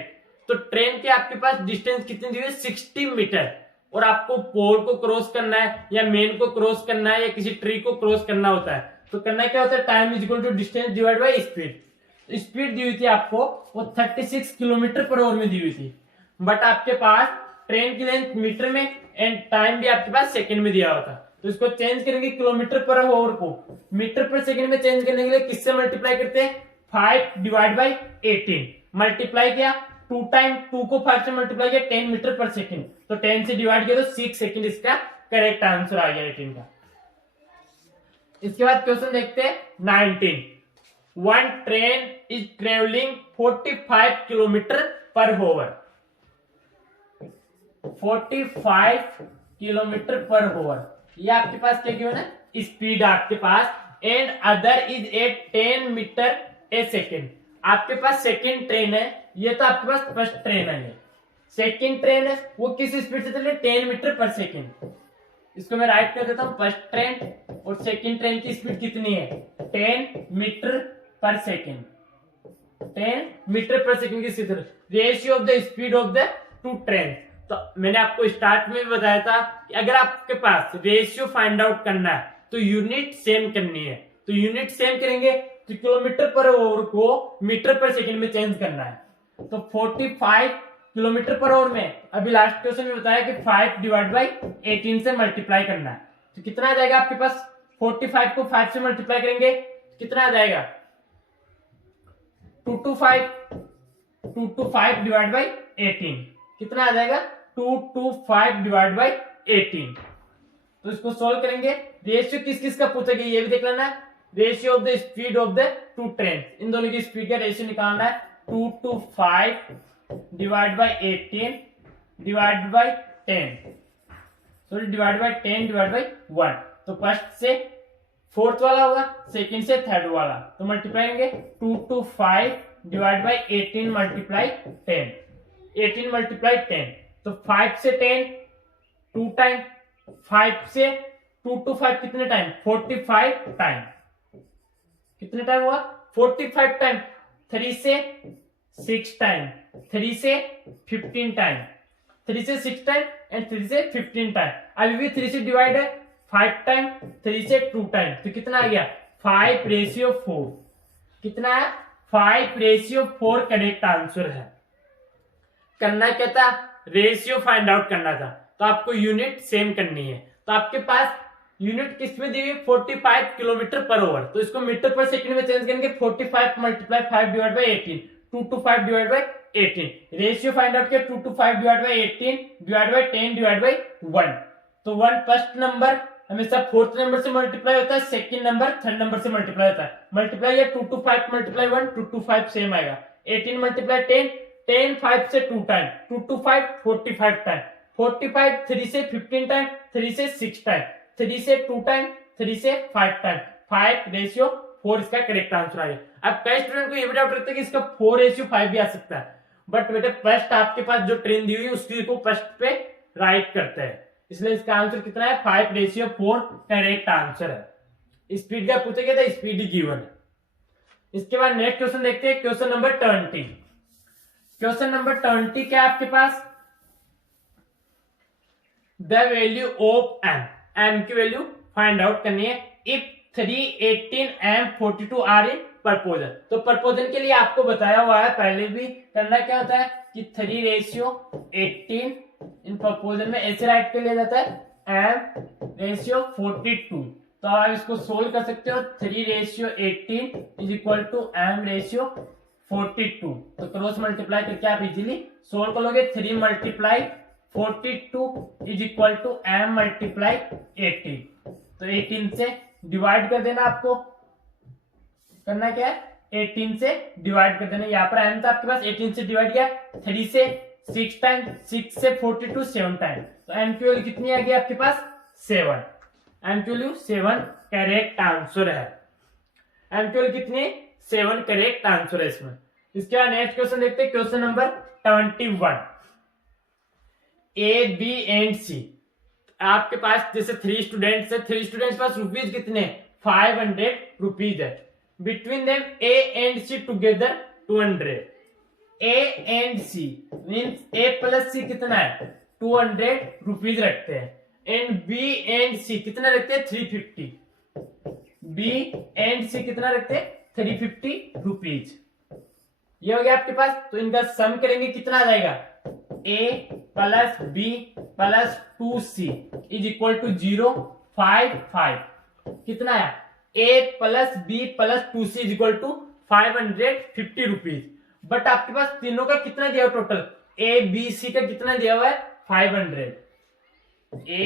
तो ट्रेन के आपके पास डिस्टेंस कितनी दी हुई है 60 मीटर, और आपको पोल को क्रॉस करना है या मेन को क्रॉस करना है या किसी ट्री को क्रॉस करना होता है। तो करना क्या होता है, time is equal to distance divide by speed. Speed दी हुई थी आपको वो 36 किलोमीटर पर आवर में दी हुई थी, बट आपके पास ट्रेन की लेंथ मीटर में एंड टाइम भी आपके पास सेकंड में दिया हुआ था। तो इसको चेंज करेंगे किलोमीटर पर आवर को मीटर पर सेकंड में चेंज करने के लिए किससे मल्टीप्लाई करते हैं 5 डिवाइड बाई 18। मल्टीप्लाई किया 2 टाइम 2 को 5 से मल्टीप्लाई किया 10 मीटर पर सेकंड, तो 10 से डिवाइड किया तो 6 सेकंड इसका करेक्ट आंसर आ गया 18 का। इसके बाद क्वेश्चन देखते हैं 19। One train is travelling 45 kilometre per hour. 45 kilometre per hour, ये आपके पास क्या गिवन है स्पीड आपके पास। And other is at 10 metre a second. आपके पास सेकेंड ट्रेन है, ये तो आपके पास फर्स्ट ट्रेन है, ये सेकेंड ट्रेन है, वो किस स्पीड से चल रही है 10 मीटर पर सेकेंड। इसको मैं राइट कर देता हूं, फर्स्ट ट्रेन और सेकेंड ट्रेन की स्पीड कितनी है 10 मीटर पर सेकेंड। 10 मीटर पर सेकेंड की speed, ratio of the speed of the two train. तो मैंने आपको स्टार्ट में भी बताया था कि अगर आपके पास रेशियो फाइंड आउट करना है तो यूनिट सेम करनी है। तो यूनिट सेम करेंगे तो किलोमीटर पर आवर को मीटर पर सेकंड में चेंज करना है। तो 45 किलोमीटर पर आवर में अभी लास्ट क्वेश्चन में बताया कि 5 डिवाइड बाई 18 से मल्टीप्लाई करना है। तो कितना आ जाएगा आपके पास 45 को 5 से मल्टीप्लाई करेंगे कितना आ जाएगा 2 to 5 डिवाइड बाई 18, कितना आ जाएगा 2 to 5 डिवाइड बाई 18। तो इसको सोल्व करेंगे। रेशियो किस किस का पूछेगा ये भी देख लेना है। Ratio of the speed of the two train, इन दोनों की स्पीड का रेशियो निकालना है। 2 to 5 divide by 18 divide by 10, sorry divide by 10 divide by 1। तो फर्स्ट से फोर्थ वाला होगा, सेकंड से थर्ड वाला, तो मल्टीप्लाई करेंगे 2 to 5 divide by 18 multiply 10, 18 multiply 10, तो 5 से 10 2 टाइम, 5 से 2 to 5 कितने टाइम, 45 टाइम। कितने टाइम हुआ, 45 टाइम। 3 से 6 टाइम, 3 से 15 टाइम, 3 से 6 टाइम एंड 3 से 15 टाइम। अभी भी 3 से डिवाइड है, 5 टाइम, 3 से 2 टाइम, तो कितना आ गया 5:4। कितना है 5:4 करेक्ट आंसर है। करना क्या था, रेशियो फाइंड आउट करना था, तो आपको यूनिट सेम करनी है। तो आपके पास यूनिट किस में दी हुई, 45 किलोमीटर पर आवर, तो इसको मीटर पर सेकंड में चेंज करेंगे। 45 multiply 5 divide by 18, 2 to 5 divide by 18। Ratio find out किया, 2 to 5 divide by 18 divide by 10 divide by 1। तो 1 फर्स्ट नंबर हमेशा फोर्थ नंबर से मल्टीप्लाई होता है, सेकंड नंबर थर्ड नंबर से मल्टीप्लाई होता है। मल्टीप्लाई या 2 to 5 मल्टीप्लाई 1, 2 to 5 सेम आएगा। 18 मल्टीप्लाई 10, 10 5 से 2 टाइम, 2 to 5 45 टाइम, 45 3 से 15 टाइम, 3 से 6 टाइम, 3 से 2 टाइम, 3 से 5 टाइम, 5:4 इसका करेक्ट आंसर आ गया। अब कई स्टूडेंट को ये भी डाउट रहता है कि इसका 4:5 भी आ सकता है, बट बेटे फर्स्ट आपके पास जो ट्रेन दी हुई है उसकी को फर्स्ट पे राइट करते हैं, इसलिए इसका आंसर कितना है 5:4 करेक्ट आंसर है। स्पीड का पूछा गया था, स्पीड गिवन है। इसके बाद नेक्स्ट क्वेश्चन देखते हैं, क्वेश्चन नंबर 20। क्वेश्चन नंबर 20 क्या है आपके पास, the value of M, M की वैल्यू फाइंड आउट करनी है। If 3, 18 and 42 are in proportion, तो प्रपोजल के लिए आपको बताया हुआ है पहले भी। करना क्या होता है कि 3:18 इन प्रपोजल में ऐसे राइट कर लिया जाता है m/42। तो आप इसको सोल्व कर सकते हो, 3:18 इज इक्वल टू m/42। तो क्रॉस मल्टीप्लाई करके आप इजीली सोल्व कर लोगे। 3 multiply 42 is equal to m/18। तो 18 से डिवाइड कर देना, आपको करना क्या है 18 से डिवाइड कर देना। यहाँ पर m था आपके पास, 18 से डिवाइड किया, 3 से 6 टाइम, 6 से 42 7 टाइम, तो m की वैल्यू कितनी आ गई आपके पास 7। m की वैल्यू 7 करेक्ट आंसर है। m की वैल्यू कितनी 7 करेक्ट आंसर है इसमें। इसके बाद नेक्स्ट क्वेश्चन देखते हैं, question number 21। A B and C, आपके पास जैसे 3 स्टूडेंट्स है, 3 स्टूडेंट्स पास रुपीज कितने 500 रुपीज है। Between them A and C together 200। A and C means A plus C कितना है 200 रुपीज रखते हैं, एंड बी एंड सी कितना रखते हैं 350। बी एंड सी कितना रखते हैं 350 रुपीज। ये हो गया आपके पास। तो इनका सम करेंगे कितना आ जाएगा, a plus B plus 2c is equal to 0 5 5। कितना है a plus B plus 2c is equal to 550 rupees. But आपके पास तीनों का कितना दिया हुआ टोटल, a b c का कितना दिया हुआ है 500। a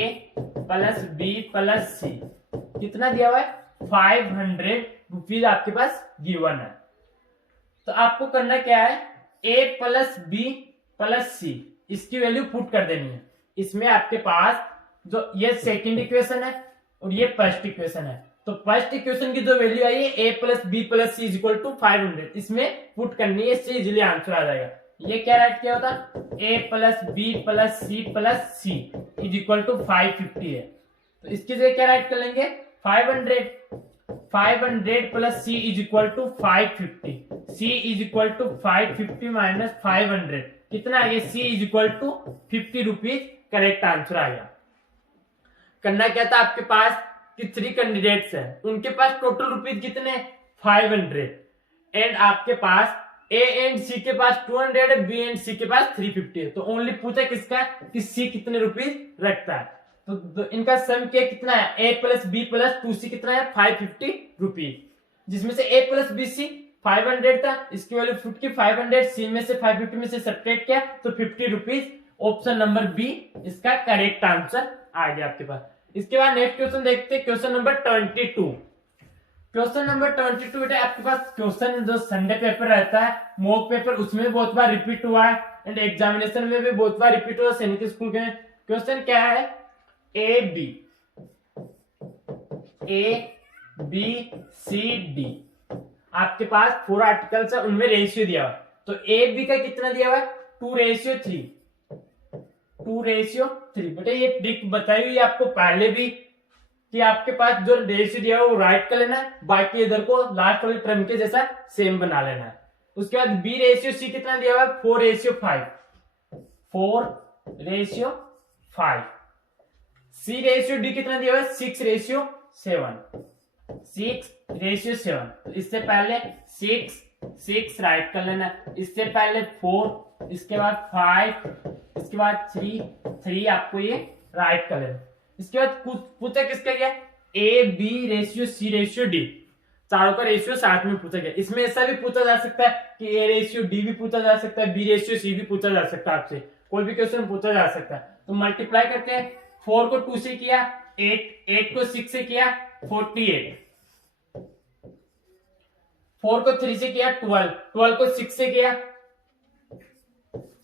plus B plus c कितना दिया हुआ है 500 रुपीज आपके पास गिवन है। तो आपको करना क्या है, a प्लस बी प्लस सी इसकी वैल्यू पुट कर देनी है। इसमें आपके पास जो ये सेकंड इक्वेशन है और ये फर्स्ट इक्वेशन है, तो फर्स्ट इक्वेशन की जो वैल्यू आई है a plus B plus C is equal to 500, इसमें पुट करनी है, इससे इजीली आंसर आ जाएगा। ये क्या राइट किया होता, a plus B plus C is equal to 550 है, तो इसकी जगह क्या राइट कर लेंगे 500 plus C is equal to 550। c is equal to 550 minus 500 कितना आ गया, c is equal to 50 rupees correct answer आ गया। करना क्या था आपके पास कि 3 कैंडिडेट्स हैं, उनके पास टोटल रुपीज कितने 500, एंड आपके पास a एंड c के पास 200 है, b एंड c के पास 350 है। तो ओनली पूछा किसका कि c कितने रुपीज रखता है। तो इनका सम क्या कितना है, a plus B plus 2c कितना है 550 रुपीज, जिसमें से a प्लस बी सी 500 था, इसकी वैल्यू 50 500 सी में से 550 में से सब्ट्रैक्ट किया तो 50 रुपीज। ऑप्शन नंबर बी इसका करेक्ट आंसर आ गया आपके पास। इसके बाद नेक्स्ट क्वेश्चन देखते हैं, क्वेश्चन नंबर 22। क्वेश्चन नंबर 22 बेटा आपके पास क्वेश्चन जो संडे पेपर रहता है मॉक पेपर, उसमें बहुत बार रिपीट हुआ है एंड एग्जामिनेशन में भी बहुत बार रिपीट हुआ सैनिक स्कूल के। क्वेश्चन क्या है, ए बी सी डी आपके पास 4 आर्टिकल्स है, उनमें रेशियो दिया हुआ, तो ए बी का कितना दिया हुआ है 2:3। 2:3 बेटा ये ट्रिक बताई हुई आपको पहले भी कि आपके पास जो रेशियो दिया है वो राइट कर लेना है, बाकी इधर को लास्ट वाले टर्म के जैसा सेम बना लेना है। उसके बाद बी रेशियो सी कितना दिया हुआ है 4:5, 4:5। सी रेशियो डी कितना दिया हुआ है 6:7, 6:7। तो इससे पहले 6 राइट कर लेना, इससे पहले 4, इसके बाद 5, इसके बाद 3 आपको ये राइट कर लेना। इसके बाद पूछा किसका गया A B ratio C ratio D, चारों का रेशियो साथ में पूछा गया। इसमें ऐसा भी पूछा जा सकता है कि ए रेशियो डी भी पूछा जा सकता है, बी रेशियो सी भी पूछा जा सकता है, आपसे कोई भी क्वेश्चन पूछा जा सकता है। तो मल्टीप्लाई करते हैं, 4 को 2 से किया 8 को 6 से किया 48, 4 को 3 से किया 12 को 6 से किया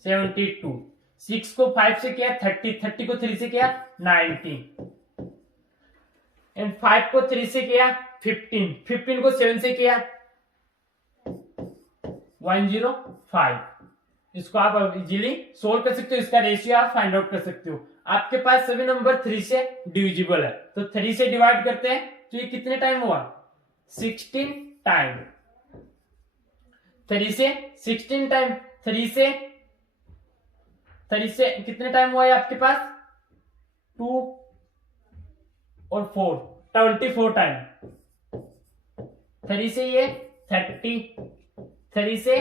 72, 6 को 5 से किया 30 को 3 से किया 90, एंड 5 को 3 से किया 15 को 7 से किया 105। इसको आप इजीली सोल्व कर सकते हो, इसका रेशियो आप फाइंड आउट कर सकते हो। आपके पास सभी नंबर 3 से डिविजिबल है, तो 3 से डिवाइड करते हैं तो ये कितने टाइम हुआ 16 टाइम, 3 से 16 टाइम, 3 से कितने टाइम हुआ है आपके पास 2 और 4 24 टाइम, 3 से ये 30, 3 से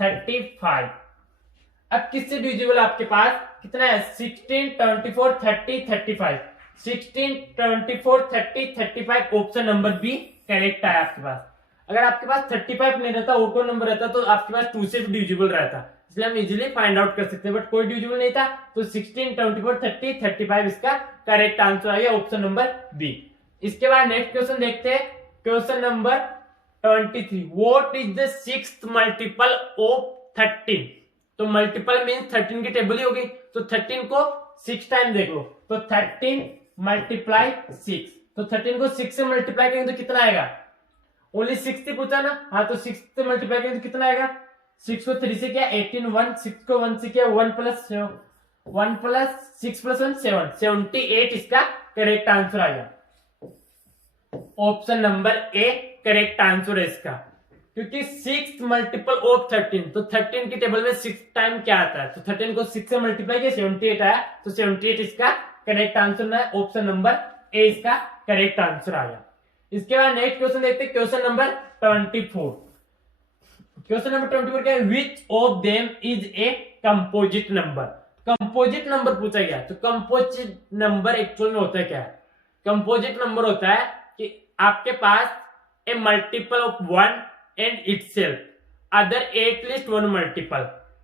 35। अब किससे डिविजिबल आपके पास कितना है 16 24 30 35, 16 24 30 35 ऑप्शन नंबर बी करेक्ट है आपके पास। अगर आपके पास 35 नहीं रहता, ऑटो नंबर रहता, तो आपके पास 2 से डिविजिबल रहता, इसलिए हम इजीली फाइंड आउट कर सकते हैं, बट कोई डिविजिबल नहीं था, तो 16 24 30 35 इसका करेक्ट आंसर आ गया ऑप्शन नंबर बी। इसके बाद नेक्स्ट क्वेश्चन देखते हैं, question number 23, what is the sixth multiple of 13। तो मल्टीपल मीन 13 की टेबल ही होगी, तो 13 को 6 टाइम देख लो, तो 13 मल्टीप्लाई 6, तो 13 को 6 से मल्टीप्लाई करेंगे तो कितना आएगा, ओनली 6 से पूछा ना, हाँ तो 6 से मल्टीप्लाई करेंगे तो कितना आएगा, 6 को 3 से किया 18, 1 6 को 1 से किया 1 प्लस 6 प्लस 1 7, 78 इसका करेक्ट आंसर आएगा। Option number A correct answer है इसका, क्योंकि 6 मल्टीपल ऑफ 13, तो 13 की टेबल में 6 टाइम क्या आता है, तो 13 को 6 से मल्टीप्लाई किया 78 आया, तो 78 इसका करेक्ट आंसर है, ऑप्शन नंबर ए इसका करेक्ट आंसर आया। इसके बाद नेक्स्ट क्वेश्चन देखते हैं, क्वेश्चन नंबर 24। क्वेश्चन नंबर 24 क्या है, which of them is a composite number. Composite number पूछा गया, तो कंपोजिट नंबर एक्चुअल में होता है क्या है, कंपोजिट नंबर होता है कि आपके पास a multiple of 1 and itself, other at least 1 multiple,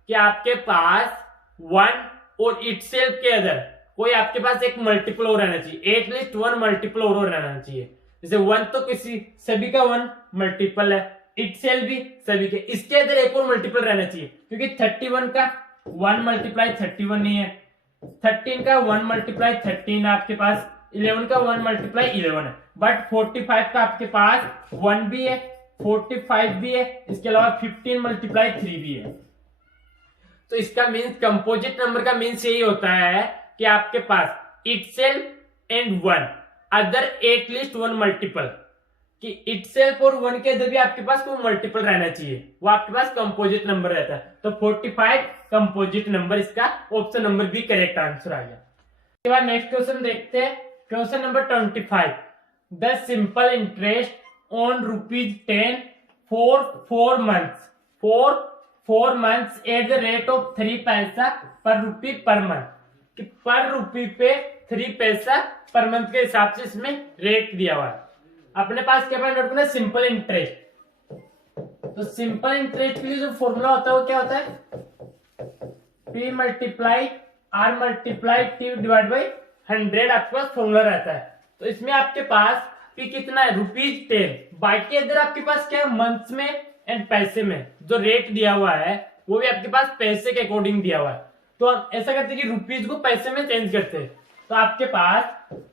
कि आपके पास 1 और इटसेल्फ के अदर कोई आपके पास एक मल्टीपल और रहना चाहिए, एटलीस्ट 1 मल्टीपल और रहना चाहिए। जैसे 1 तो किसी सभी का 1 मल्टीपल है, इटसेल्फ भी सभी के, इसके अंदर एक और मल्टीपल रहना चाहिए, क्योंकि 31 का 1 मल्टीप्लाई 31 नहीं है, 13 का 1 मल्टीप्लाई 13 है आपके पास, 11 का 1 मल्टीप्लाई 11 है, बट 45 का आपके पास 1 भी है, 45 भी है, इसके अलावा 15 मल्टीप्लाई 3 भी है। तो इसका मीन्स कंपोजिट नंबर का मीन्स यही होता है कि आपके पास itself and 1 other at least 1 multiple, कि इटसेल्फ और 1 के अंदर भी आपके पास कोई मल्टीपल रहना चाहिए, वो आपके पास कंपोजिट नंबर रहता है। तो 45 कंपोजिट नंबर, इसका option number B correct answer आ गया। इसके बाद नेक्स्ट क्वेश्चन देखते हैं, question number 25, the simple interest on ₹10 for 4 months, for 4 months at the rate of 3 पैसा पर रुपी पर मंथ, कि पर रुपी पे 3 पैसा पर मंथ के हिसाब से इसमें रेट दिया हुआ है। अपने पास क्या फाइंड आउट करना है, सिंपल इंटरेस्ट। तो सिंपल इंटरेस्ट के लिए जो फॉर्मूला होता है वो क्या होता है, P multiply R multiply T divide by 100 आपके पास फॉर्मूला रहता है। तो इसमें आपके पास P कितना है ₹10, बाकी इधर आपके पास क्या है मंथ्स में एंड पैसे में जो रेट दिया हुआ है वो भी आपके पास पैसे के अकॉर्डिंग दिया हुआ है। तो हम ऐसा करते हैं कि रुपीज को पैसे में चेंज करते हैं, तो आपके पास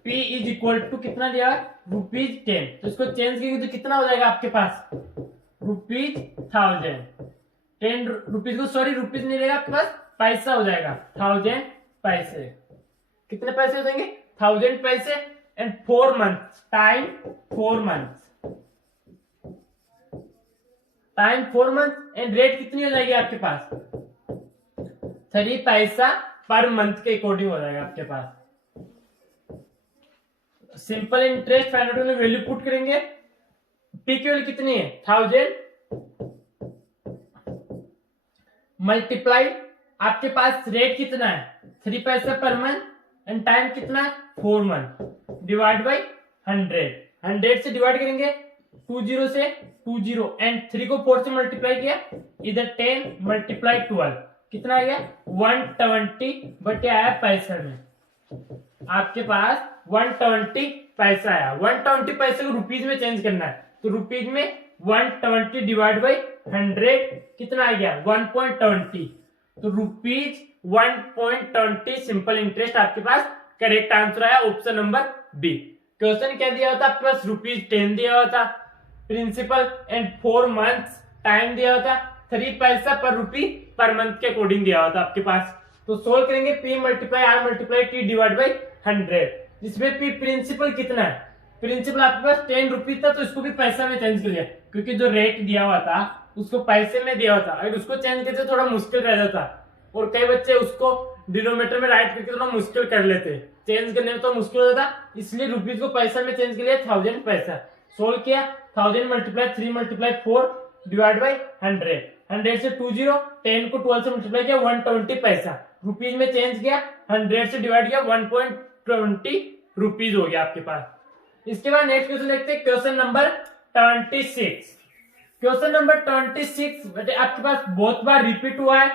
P इज इक्वल टू कितना दिया है ₹10, तो इसको चेंज करेंगे तो कितना हो जाएगा आपके पास ₹1000, 10 रुपीज को, सॉरी रुपीज नहीं रहेगा आपके पास, पैसा हो जाएगा 1000 पैसे। कितने पैसे हो जाएंगे 1000 पैसे, and 4 months time 4 months time 4 months and rate कितनी हो जाएगी आपके पास 3 पैसा पर मंथ के अकॉर्डिंग हो जाएगा आपके पास। सिंपल इंटरेस्ट फाइंड आउट करने वैल्यू पुट करेंगे। पी की वैल्यू कितनी है 1000 मल्टीप्लाई आपके पास रेट कितना है 3 पैसा पर मंथ एंड टाइम कितना है 4 मंथ डिवाइड बाई 100 से डिवाइड करेंगे 20 से 20 एंड 3 को 4 से मल्टीप्लाई किया इधर 10 मल्टीप्लाई 12 कितना आ गया 120 बटे आया पैसा में आपके पास 120 पैसा आया। 120 पैसे को रुपीज में चेंज करना है तो रुपीज में 120 डिवाइड बाई 100 कितना आ गया 1.20 तो रुपीज 1.20 सिंपल इंटरेस्ट आपके पास करेक्ट आंसर आया ऑप्शन नंबर बी। क्वेश्चन क्या दिया होता आपके पास ₹10 दिया हुआ था प्रिंसिपल एंड 4 months टाइम दिया हुआ था 3 पैसा पर रुपी पर मंथ के अकॉर्डिंग दिया हुआ था आपके पास। तो सोल्व करेंगे P multiply R multiply T divide by 100 जिसमें P प्रिंसिपल कितना है प्रिंसिपल आपके पास 10 रुपीज था तो इसको भी पैसा में चेंज कर लिया क्योंकि जो रेट दिया हुआ था उसको पैसे में दिया हुआ था अगर उसको चेंज करते थोड़ा मुश्किल रह जाता और कई बच्चे उसको डिनोमिनेटर में राइट करके थोड़ा मुश्किल कर लेते चेंज करने में तो मुश्किल हो जाता इसलिए रुपीज को पैसा में चेंज कर लिया 1000 पैसा सोल्व किया 1000 मल्टीप्लाई 3 मल्टीप्लाई 4 डिवाइड बाई 100 से 20 10 को 12 से मल्टीप्लाई किया 120 पैसा रुपीज में चेंज किया 100 से डिवाइड किया 1.20 रुपीज हो गया आपके पास। इसके बाद नेक्स्ट क्वेश्चन देखते हैं क्वेश्चन नंबर 26। क्वेश्चन नंबर 26 बेटे आपके पास बहुत बार रिपीट हुआ है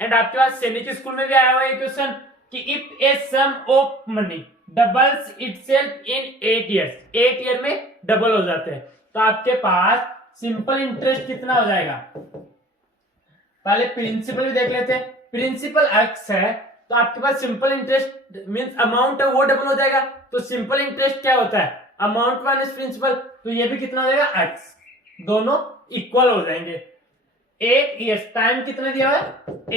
एंड आपके पास सैनिक स्कूल में भी आया हुआ है क्वेश्चन कि if a sum of money doubles itself in 8 years 8 year में डबल हो जाते हैं तो आपके पास सिंपल इंटरेस्ट कितना हो जाएगा। पहले प्रिंसिपल भी देख लेते हैं प्रिंसिपल x है तो आपके पास सिंपल इंटरेस्ट मींस अमाउंट है वो डबल हो जाएगा तो सिंपल इंटरेस्ट क्या होता है अमाउंट माइनस प्रिंसिपल तो ये भी कितना हो जाएगा x दोनों इक्वल हो जाएंगे। 8 years टाइम कितना दिया हुआ है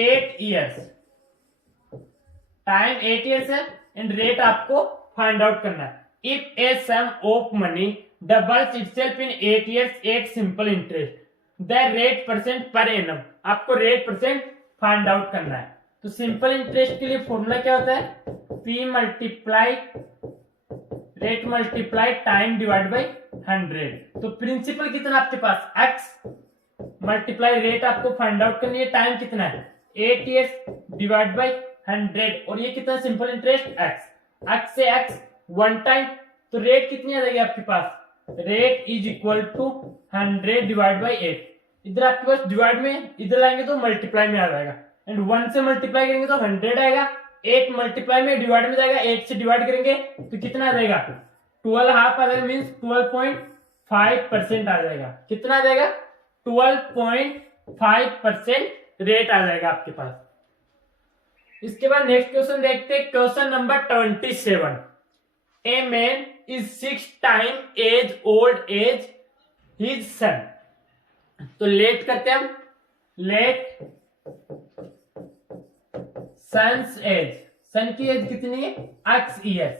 8 years टाइम 8 years है एंड रेट आपको फाइंड आउट करना है। If a sum of money doubles itself in 8 years 8 simple interest the rate percent per annum आपको रेट परसेंट फाइंड आउट करना है। तो सिंपल इंटरेस्ट के लिए फॉर्मूला क्या होता है P multiply rate multiply time divide by 100 तो प्रिंसिपल कितना आपके पास x मल्टीप्लाई रेट आपको फाइंड आउट करनी है टाइम कितना है 8 years डिवाइड बाई 100 और ये कितना सिंपल इंटरेस्ट x से x 1 टाइम तो रेट कितनी आ जाएगी आपके पास rate is equal to 100 divide by 8 इधर आपके पास डिवाइड में इधर लाएंगे तो मल्टीप्लाई में आ जाएगा एंड 1 से मल्टीप्लाई करेंगे तो 100 आएगा 8 मल्टीप्लाई में डिवाइड में जाएगा 8 से डिवाइड करेंगे तो कितना आ जाएगा 12 हाफ आ जाएगा मीन्स 12.5% आ जाएगा कितना आ जाएगा 12.5% रेट आ जाएगा आपके पास। इसके बाद नेक्स्ट क्वेश्चन देखते हैं question number 27 a man is 6 times as old as his son तो लेट करते हैं हम लेट सन्स एज सन की एज कितनी है x years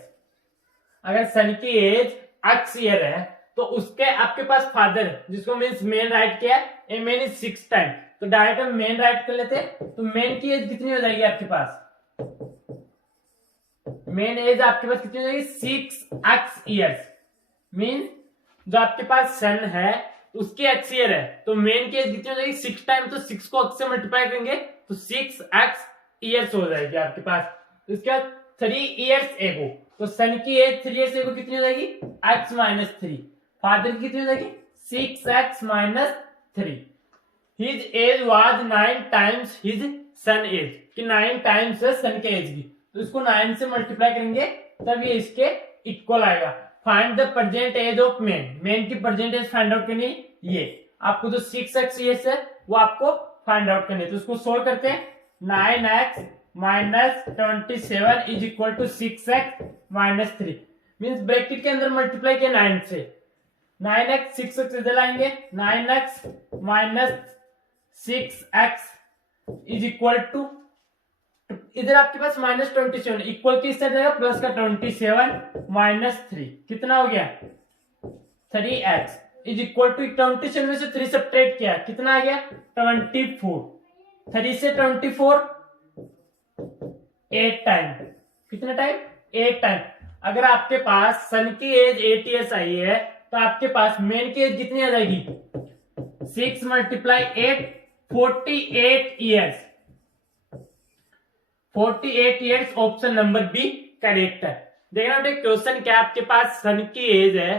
अगर सन की एज x year है तो उसके आपके पास फादर जिसको मीन्स मेन राइट किया ए मैन इज 6 times तो डायरेक्ट हम मेन राइट कर लेते हैं तो मेन की एज कितनी हो जाएगी आपके पास मेन एज आपके पास कितनी हो जाएगी 6x years मीन जो आपके पास सन है उसकी x year है तो मेन की एज कितनी हो जाएगी 6 टाइम तो 6 को x से मल्टीप्लाई करेंगे तो 6x years हो जाएगी आपके पास। इसके बाद 3 years एगो तो सन की एज 3 years एगो कितनी हो जाएगी x माइनस 3 फादर की कितनी हो जाएगी 6x minus 3 his age was 9 times his son age कि 9 times है सन के एज की तो इसको 9 से मल्टीप्लाई करेंगे तब ये इसके इक्वल आएगा। Find the present age of man man की प्रेजेंट एज फाइंड आउट करनी ये आपको जो 6x years है वो आपको फाइंड आउट करनी है तो उसको सोल्व करते हैं 9x minus 27 is equal to 6x minus 3 means bracket के अंदर मल्टीप्लाई किया 9 से 9x 6x इधर लाएंगे 9x minus 6x is equal to इधर आपके पास -27 इक्वल किस तरह जाएगा, प्लस का 27 -3 कितना हो गया 3x इज इक्वल टू 27 में से 3 सब्ट्रैक्ट किया कितना आ गया 24। 3 से 24 8 टाइम, कितना टाइम 8 टाइम। अगर आपके पास सन की एज 8 ईयर्स आई है तो आपके पास मेन की एज कितनी आ जाएगी 6 × 8 48 years. 48 years option number B correct है। देखना बेटे क्वेश्चन क्या आपके पास सन की एज है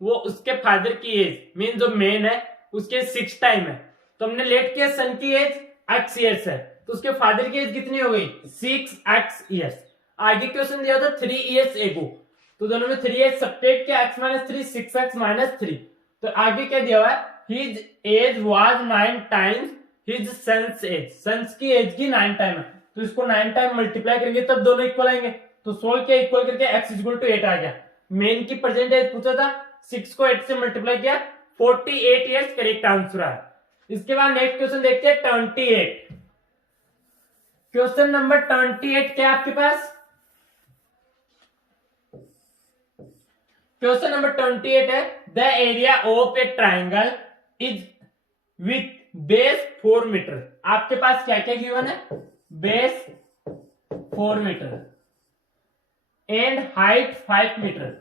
वो उसके फादर की एज मीन जो मेन है उसके 6 टाइम है, तो हमने लेट किया सन की एज x ईयर्स है तो उसके फादर की एज कितनी हो गई 6x ईयर्स। आगे क्वेश्चन दिया था 3 ईयर्स एगो, तो दोनों में 3 ईयर्स सब्ट्रैक्ट किया x - 3 6x - 3, तो आगे क्या दिया हुआ है his age was 9 times his son's age, son's की एज की 9 टाइम है तो इसको 9 टाइम मल्टीप्लाई करेंगे तब दोनों इक्वल आएंगे, तो 16 के इक्वल करके x = 8 आ गया। मेन की प्रेजेंट एज पूछा था 6 को 8 से मल्टीप्लाई किया 48 ईयर्स करेक्ट आंसर है। इसके बाद नेक्स्ट क्वेश्चन देखते हैं 28। क्वेश्चन नंबर 28 क्या आपके पास, क्वेश्चन नंबर 28 है the area of a triangle is with base 4 metre. आपके पास क्या क्या गिवन है base 4 metre and height 5 metre.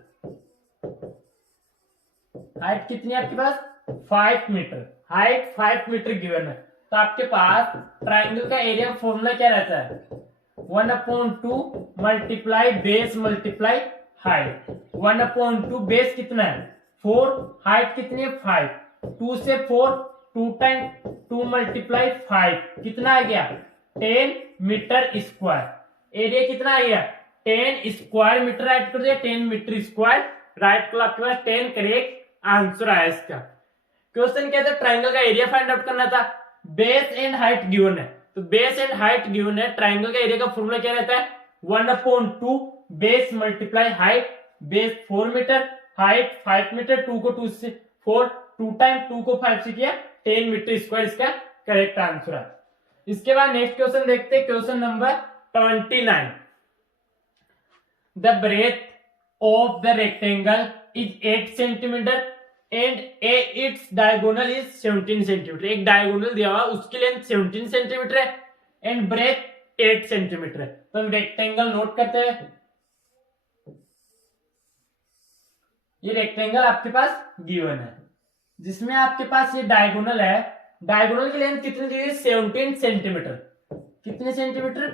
Height कितनी है आपके पास 5 मीटर, हाइट 5 मीटर गिवन है, तो आपके पास ट्राइंगल का एरिया फॉर्मूला क्या रहता है 1/2 multiply base multiply height. 1/2 base कितना है 4, हाइट कितनी है 5, 2 से 4 2 टाइम 2 मल्टीप्लाई 5 कितना आ गया 10 मीटर स्क्वायर। एरिया कितना आ गया 10 स्क्वायर मीटर, राइट कर दिया 10 मीटर स्क्वायर, राइट को आपके पास 10 करेक्ट आंसर आया इसका। क्वेश्चन क्या था ट्राइंगल का एरिया फाइंड आउट करना था, बेस एंड हाइट गिवन है, तो बेस एंड हाइट गिवन है, ट्राइंगल का एरिया का फॉर्मूला क्या रहता है 1/2 base multiply height, base 4 metre height 5 metre, 2 को 2 से 4 2 टाइम 2 को 5 से किया 10 मीटर स्क्वायर इसका करेक्ट आंसर है। इसके बाद नेक्स्ट क्वेश्चन देखते हैं question number 29। The breadth of the rectangle is 8 centimetre and its diagonal is 17 centimetre. एक डायगोनल दिया हुआ उसकी लेंथ 17 सेंटीमीटर है एंड ब्रेथ 8 सेंटीमीटर है, तो हम रेक्टेंगल नोट करते हैं। ये रेक्टेंगल आपके पास गिवन है जिसमें आपके पास ये डायगोनल है, डायगोनल की लेंथ कितनी दी है 17 सेंटीमीटर, कितने centimetre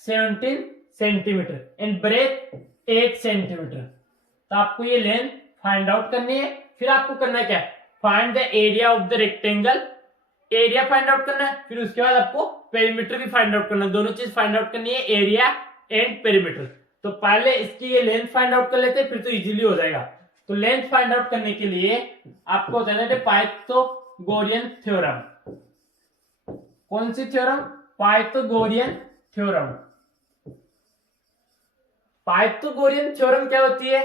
17 centimetre and breadth 8 centimetre, तो आपको ये लेंथ फाइंड आउट करनी है। फिर आपको करना है क्या find the area of the rectangle, area find out करना है, फिर उसके बाद आपको पेरीमीटर भी फाइंड आउट करना है, दोनों चीज फाइंड आउट करनी है एरिया एंड पेरीमीटर। तो पहले इसकी ये लेंथ फाइंड आउट कर लेते हैं फिर तो इजीली हो जाएगा। तो लेंथ फाइंड आउट करने के लिए आपको होता है पाइथागोरियन थ्योरम। कौन सी theorem Pythagorean theorem. Pythagorean theorem क्या होती है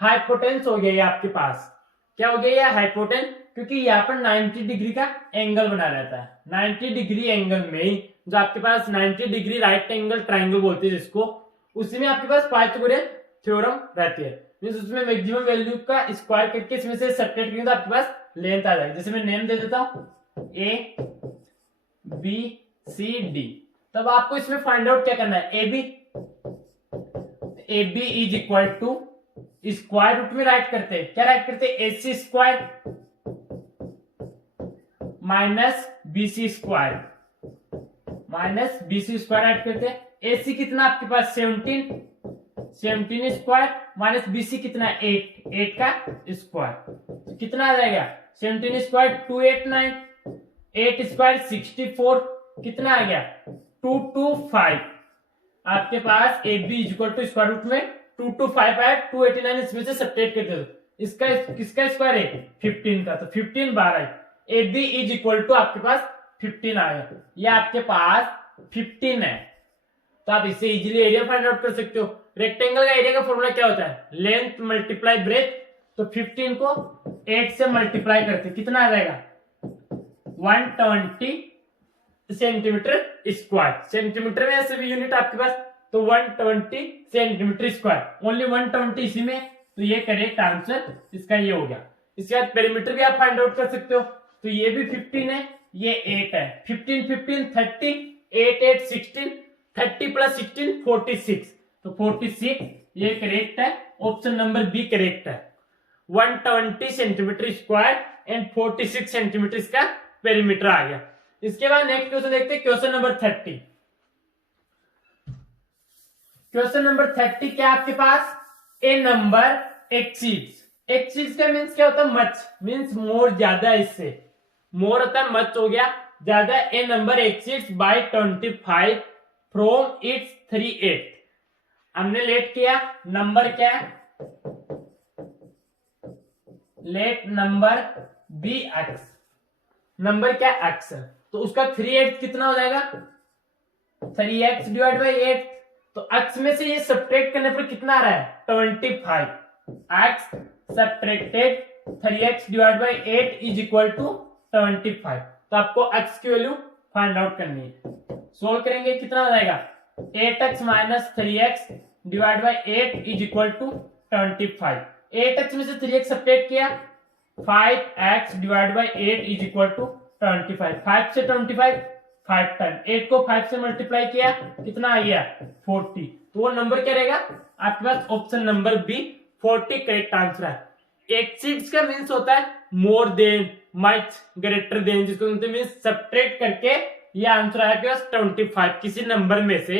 हाइपोटेन्स हो गया ये आपके पास, क्या हो गया ये हाइपोटेन्स, क्योंकि यहाँ पर 90 डिग्री का एंगल बना रहता है। 90 डिग्री एंगल में ही जो आपके पास 90 डिग्री राइट एंगल ट्राइंगल बोलते हैं जिसको, उसी में आपके पास पाइथागोरियन थ्योरम रहती है। उसमें मैक्सिमम वैल्यू का स्क्वायर करके इसमें से सब्ट्रैक्ट करेंगे तो आपके पास लेंथ आ जाएगी। जैसे मैं नेम दे देता हूं ए बी सी डी, तब आपको इसमें फाइंड आउट क्या करना है A B is equal to square root में राइट करते हैं, क्या राइट करते हैं A C square minus B C square write करते हैं। ए सी कितना आपके पास 17 स्क्वायर माइनस बी सी कितना 8 का स्क्वायर, कितना आ जाएगा 17 स्क्वायर 289, 8 स्क्वायर 64, कितना आ गया 225। आपके पास A B equal to square root में 225 आया, 289 इसमें से सब्ट्रैक्ट कर दो, इसका किसका स्क्वायर है 15 का, तो 15 12 A B is equal to आपके पास 15 आया, ये आपके पास 15 है, तो आप इससे इजीली एरिया फाइंड आउट कर सकते हो। रेक्टेंगल का एरिया का फॉर्मूला क्या होता है लेंथ मल्टीप्लाई ब्रेथ, तो 15 को 8 से मल्टीप्लाई करते कितना आ जाएगा 120, सेंटीमीटर स्क्वायर। सेंटीमीटर में ऐसे भी यूनिट आपके पास, तो 120 सेंटीमीटर स्क्वायर, ओनली 120 इसी में, तो ये करेक्ट आंसर इसका ये हो गया। इसके बाद पेरीमीटर भी आप फाइंड आउट कर सकते हो, तो ये भी 15 है, ये 8 है, 15 15 30, 8 8 16, 30 प्लस 16 46, तो 46 ये करेक्ट है, ऑप्शन नंबर बी करेक्ट है। 120 सेंटीमीटर स्क्वायर एंड 46 सेंटीमीटर इसका पेरीमीटर आ गया। इसके बाद नेक्स्ट क्वेश्चन देखते हैं, क्वेश्चन नंबर 30। क्वेश्चन नंबर 30 क्या आपके पास, ए नंबर एक्सीड्स। एक्सीड्स का मीन्स क्या होता है, मच, मीन्स मोर, ज्यादा, इससे मोर होता है मच हो गया, ज्यादा। A number exceeds by 25 from its 3/8। हमने लेट किया, नंबर क्या है, let number be x, number क्या अक्स, तो उसका 3/8 कितना हो जाएगा, 3x डिवाइड बाई 8, तो अक्स में से ये सब्ट्रैक्ट करने पर कितना आ रहा है, 25, x subtracted 3x divide by 8 is equal to 25। तो आपको x की वैल्यू फाइंड आउट करनी है, सोल्व करेंगे कितना हो जाएगा, 8x minus 3x divide by 8 is equal to 25। 8x में से 3x सब्ट्रैक्ट किया, 5x divide by 8 is equal to 25। 5 से 25 5 टाइम, 8 को 5 से मल्टीप्लाई किया, कितना आ गया 40, तो वो नंबर क्या रहेगा आपके पास, option number B 40 correct answer है। एक्सीड्स का मीन्स होता है more than, much, greater than, जिसको मीन्स सब्ट्रैक्ट करके ये आंसर आया आपके पास 25, किसी नंबर में से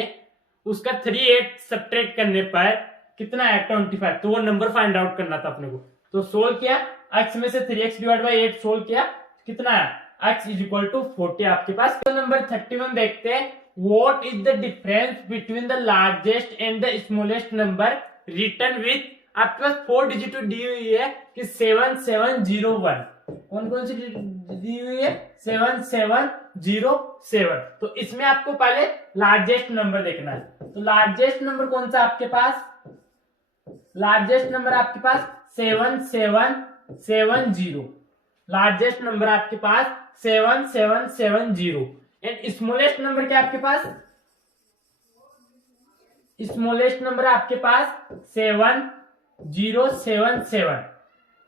उसका 3/8 सब्ट्रैक्ट करने पर कितना है 25, तो वो नंबर फाइंड आउट करना था अपने को। तो सोल्व किया, x में से 3x डिवाइड बाई 8 सोल्व किया, कितना है x इज इक्वल टू 40 आपके पास। तो नंबर 31 देखते हैं, what is the difference between the largest and the smallest number return with, आपके पास 4 डिजिट दी हुई है कि 7701, कौन कौन सी दी हुई है, 7707, तो इसमें आपको पहले लार्जेस्ट नंबर देखना है। तो लार्जेस्ट नंबर कौन सा आपके पास, लार्जेस्ट नंबर आपके पास 7770, लार्जेस्ट नंबर आपके पास 7770, एंड स्मॉलेस्ट नंबर क्या आपके पास, स्मॉलेस्ट नंबर आपके पास 7077।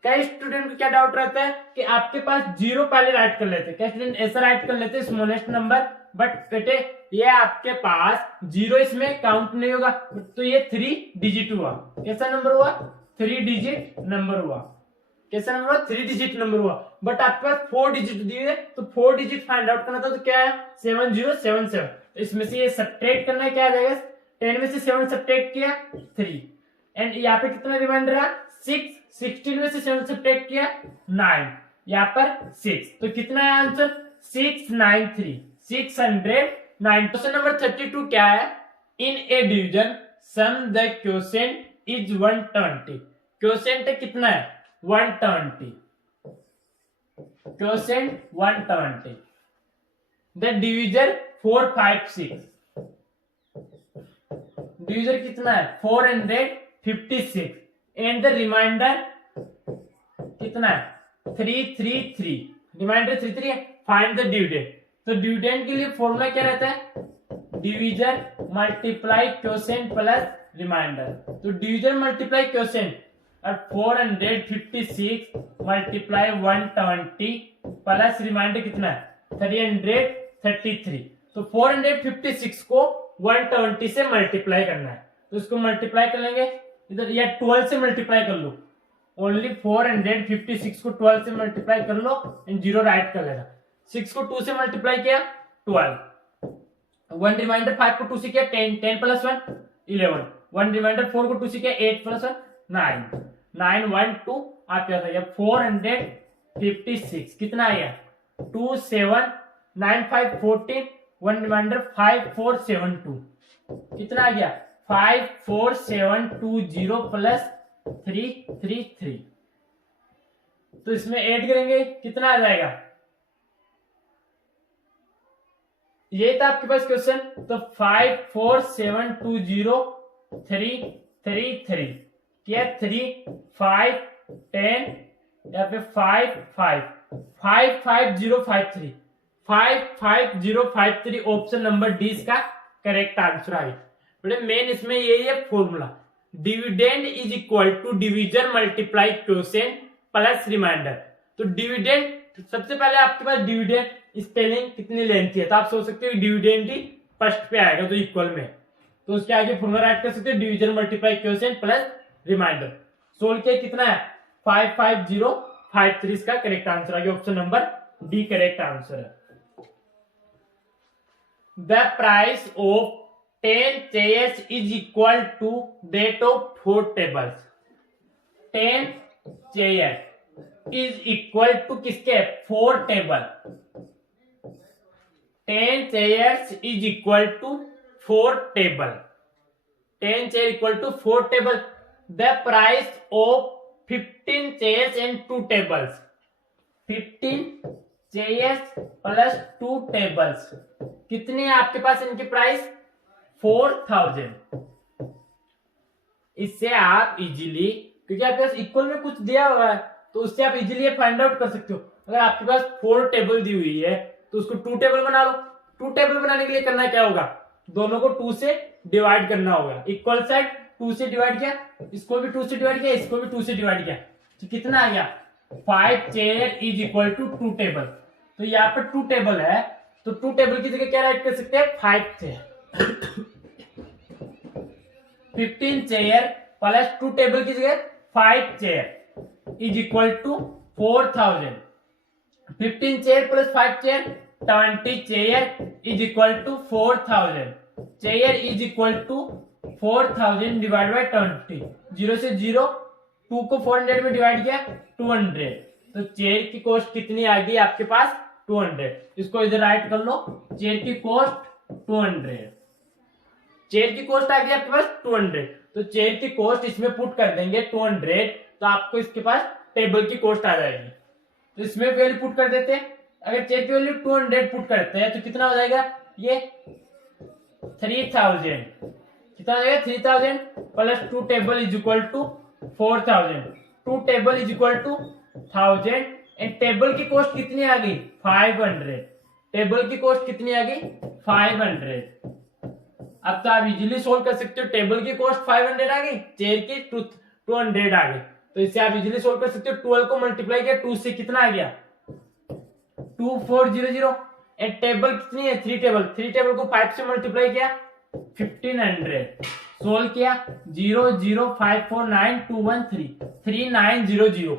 कई स्टूडेंट को क्या डाउट रहता है कि आपके पास जीरो पहले राइट कर लेते, कई स्टूडेंट ऐसा राइट कर लेते स्मॉलेस्ट नंबर, बट बेटे ये आपके पास जीरो इसमें काउंट नहीं होगा, तो ये 3 डिजिट हुआ, कैसा नंबर हुआ, 3 डिजिट नंबर हुआ, कैसा नंबर हुआ, 3 डिजिट नंबर हुआ, बट आपके पास 4 डिजिट दिए है, तो 4 डिजिट फाइंड आउट करना था, तो क्या है 7077, तो इसमें से ये सब्ट्रैक्ट करना है, क्या आ जाएगा 10 में से 7 सब्ट्रैक्ट किया 3, एंड यहाँ पे कितना रिमाइंडर रहा 6, 16 में से 7 सब्ट्रैक्ट किया 9, यहाँ पर 6, तो कितना है आंसर 693, 609। क्वेश्चन नंबर 32 क्या है, in a division sum the quotient is 120, quotient कितना है 120, क्वोशिएंट 120, द डिवीजर 456, डिवीजर कितना है 456, एंड द रिमाइंडर कितना है 333, रिमाइंडर 33 है, फाइंड द डिविडेंड। तो डिविडेंड के लिए फॉर्मूला क्या रहता है, divisor multiply quotient plus remainder, तो डिवीजर मल्टीप्लाई क्वोशिएंट और 456 मल्टीप्लाई 120 प्लस रिमाइंडर कितना है 333, तो 456 को 120 से मल्टीप्लाई करना है, तो इसको मल्टीप्लाई कर लेंगे इधर, या 12 से मल्टीप्लाई कर लो, ओनली 456 को 12 से मल्टीप्लाई कर लो एंड 0 राइट कर लेना, 6 को 2 से मल्टीप्लाई किया 12, 1 रिमाइंडर 5 को 2 से किया 10, 10 प्लस 1 11, 1 रिमाइंडर 4 को 2 से किया 8 प्लस 1 9, 9 1 2 आपके पास आ गया 456, कितना आ गया 2 7 9 5 14, 1 रिमाइंडर 5 4 7 2, कितना आ गया 54720 प्लस 333, तो इसमें ऐड करेंगे कितना आ जाएगा, ये था आपके पास क्वेश्चन, तो 54720 क्या 3 5 10, यहाँ पे 5 5 55053, 55053 ऑप्शन नंबर डी इसका करेक्ट आंसर है। बेटे मेन इसमें यही है formula, dividend is equal to division multiply quotient plus remainder. तो डिविडेंड सबसे पहले आपके पास डिविडेंड स्पेलिंग कितनी लेंथी है, तो आप सोच सकते हो डिविडेंड ही फर्स्ट पे आएगा तो इक्वल में, तो उसके आगे फॉर्मूला राइट कर सकते हो division multiply quotient plus remainder. Solve किया कितना है 55053 इसका करेक्ट आंसर आ गया, option number D correct answer है। The price of 10 chairs is equal to that of 4 tables. 10 chairs is equal to किसके 4 table. 10 chairs is equal to 4 table. 10 chairs equal to 4 table. The price of 15 chairs and 2 tables. 15 chairs plus 2 tables कितनी है आपके पास इनकी price 4000। इससे आप easily, क्योंकि आपके पास equal में कुछ दिया हुआ है तो उससे आप इजीली फाइंड आउट कर सकते हो। अगर आपके पास 4 टेबल दी हुई है तो उसको 2 टेबल बना लो। 2 टेबल बनाने के लिए करना क्या होगा, दोनों को 2 से डिवाइड करना होगा। इक्वल साइड 2 से डिवाइड किया, इसको भी 2 से डिवाइड किया, इसको भी 2 से डिवाइड किया, तो कितना आ गया 5 chair is equal to 2 table. तो यहाँ पर 2 टेबल है तो 2 टेबल की जगह क्या राइट कर सकते हैं 5 चेयर। 15 चेयर प्लस 2 टेबल की जगह 5 chair is equal to 4000। 15 chair plus 5 chair 20 chair is equal to 4000। Chair is equal to 4000 divide by 20। 0 से 0, 2 को 400 में डिवाइड किया 200, तो चेयर की कॉस्ट कितनी आ गई आपके पास 200। इसको इधर राइट कर लो, चेयर की कॉस्ट 200। चेयर की कॉस्ट आ गई आपके पास 200, तो चेयर की कॉस्ट इसमें पुट कर देंगे 200, तो आपको इसके पास टेबल की कॉस्ट आ जाएगी। तो इसमें वैल्यू पुट कर देते हैं, अगर चेयर की वैल्यू 200 पुट करते हैं तो कितना हो जाएगा ये 3000। कितना हो जाएगा 3000 plus 2 table is equal to 4000। 2 table is equal to 1000 and table की कॉस्ट कितनी आ गई 500। टेबल की कॉस्ट कितनी आ गई 500। अब तो आप इजीली सोल्व कर सकते हो, टेबल की कॉस्ट 500 आ गई, चेयर की 200 आ गई, तो इससे आप इजीली सोल्व कर सकते हो। 12 को मल्टीप्लाई किया 2 से कितना आ गया 2400 एंड टेबल कितनी है 3 टेबल। 3 टेबल को 5 से मल्टीप्लाई किया 1500। सोल्व किया 0054921 3900।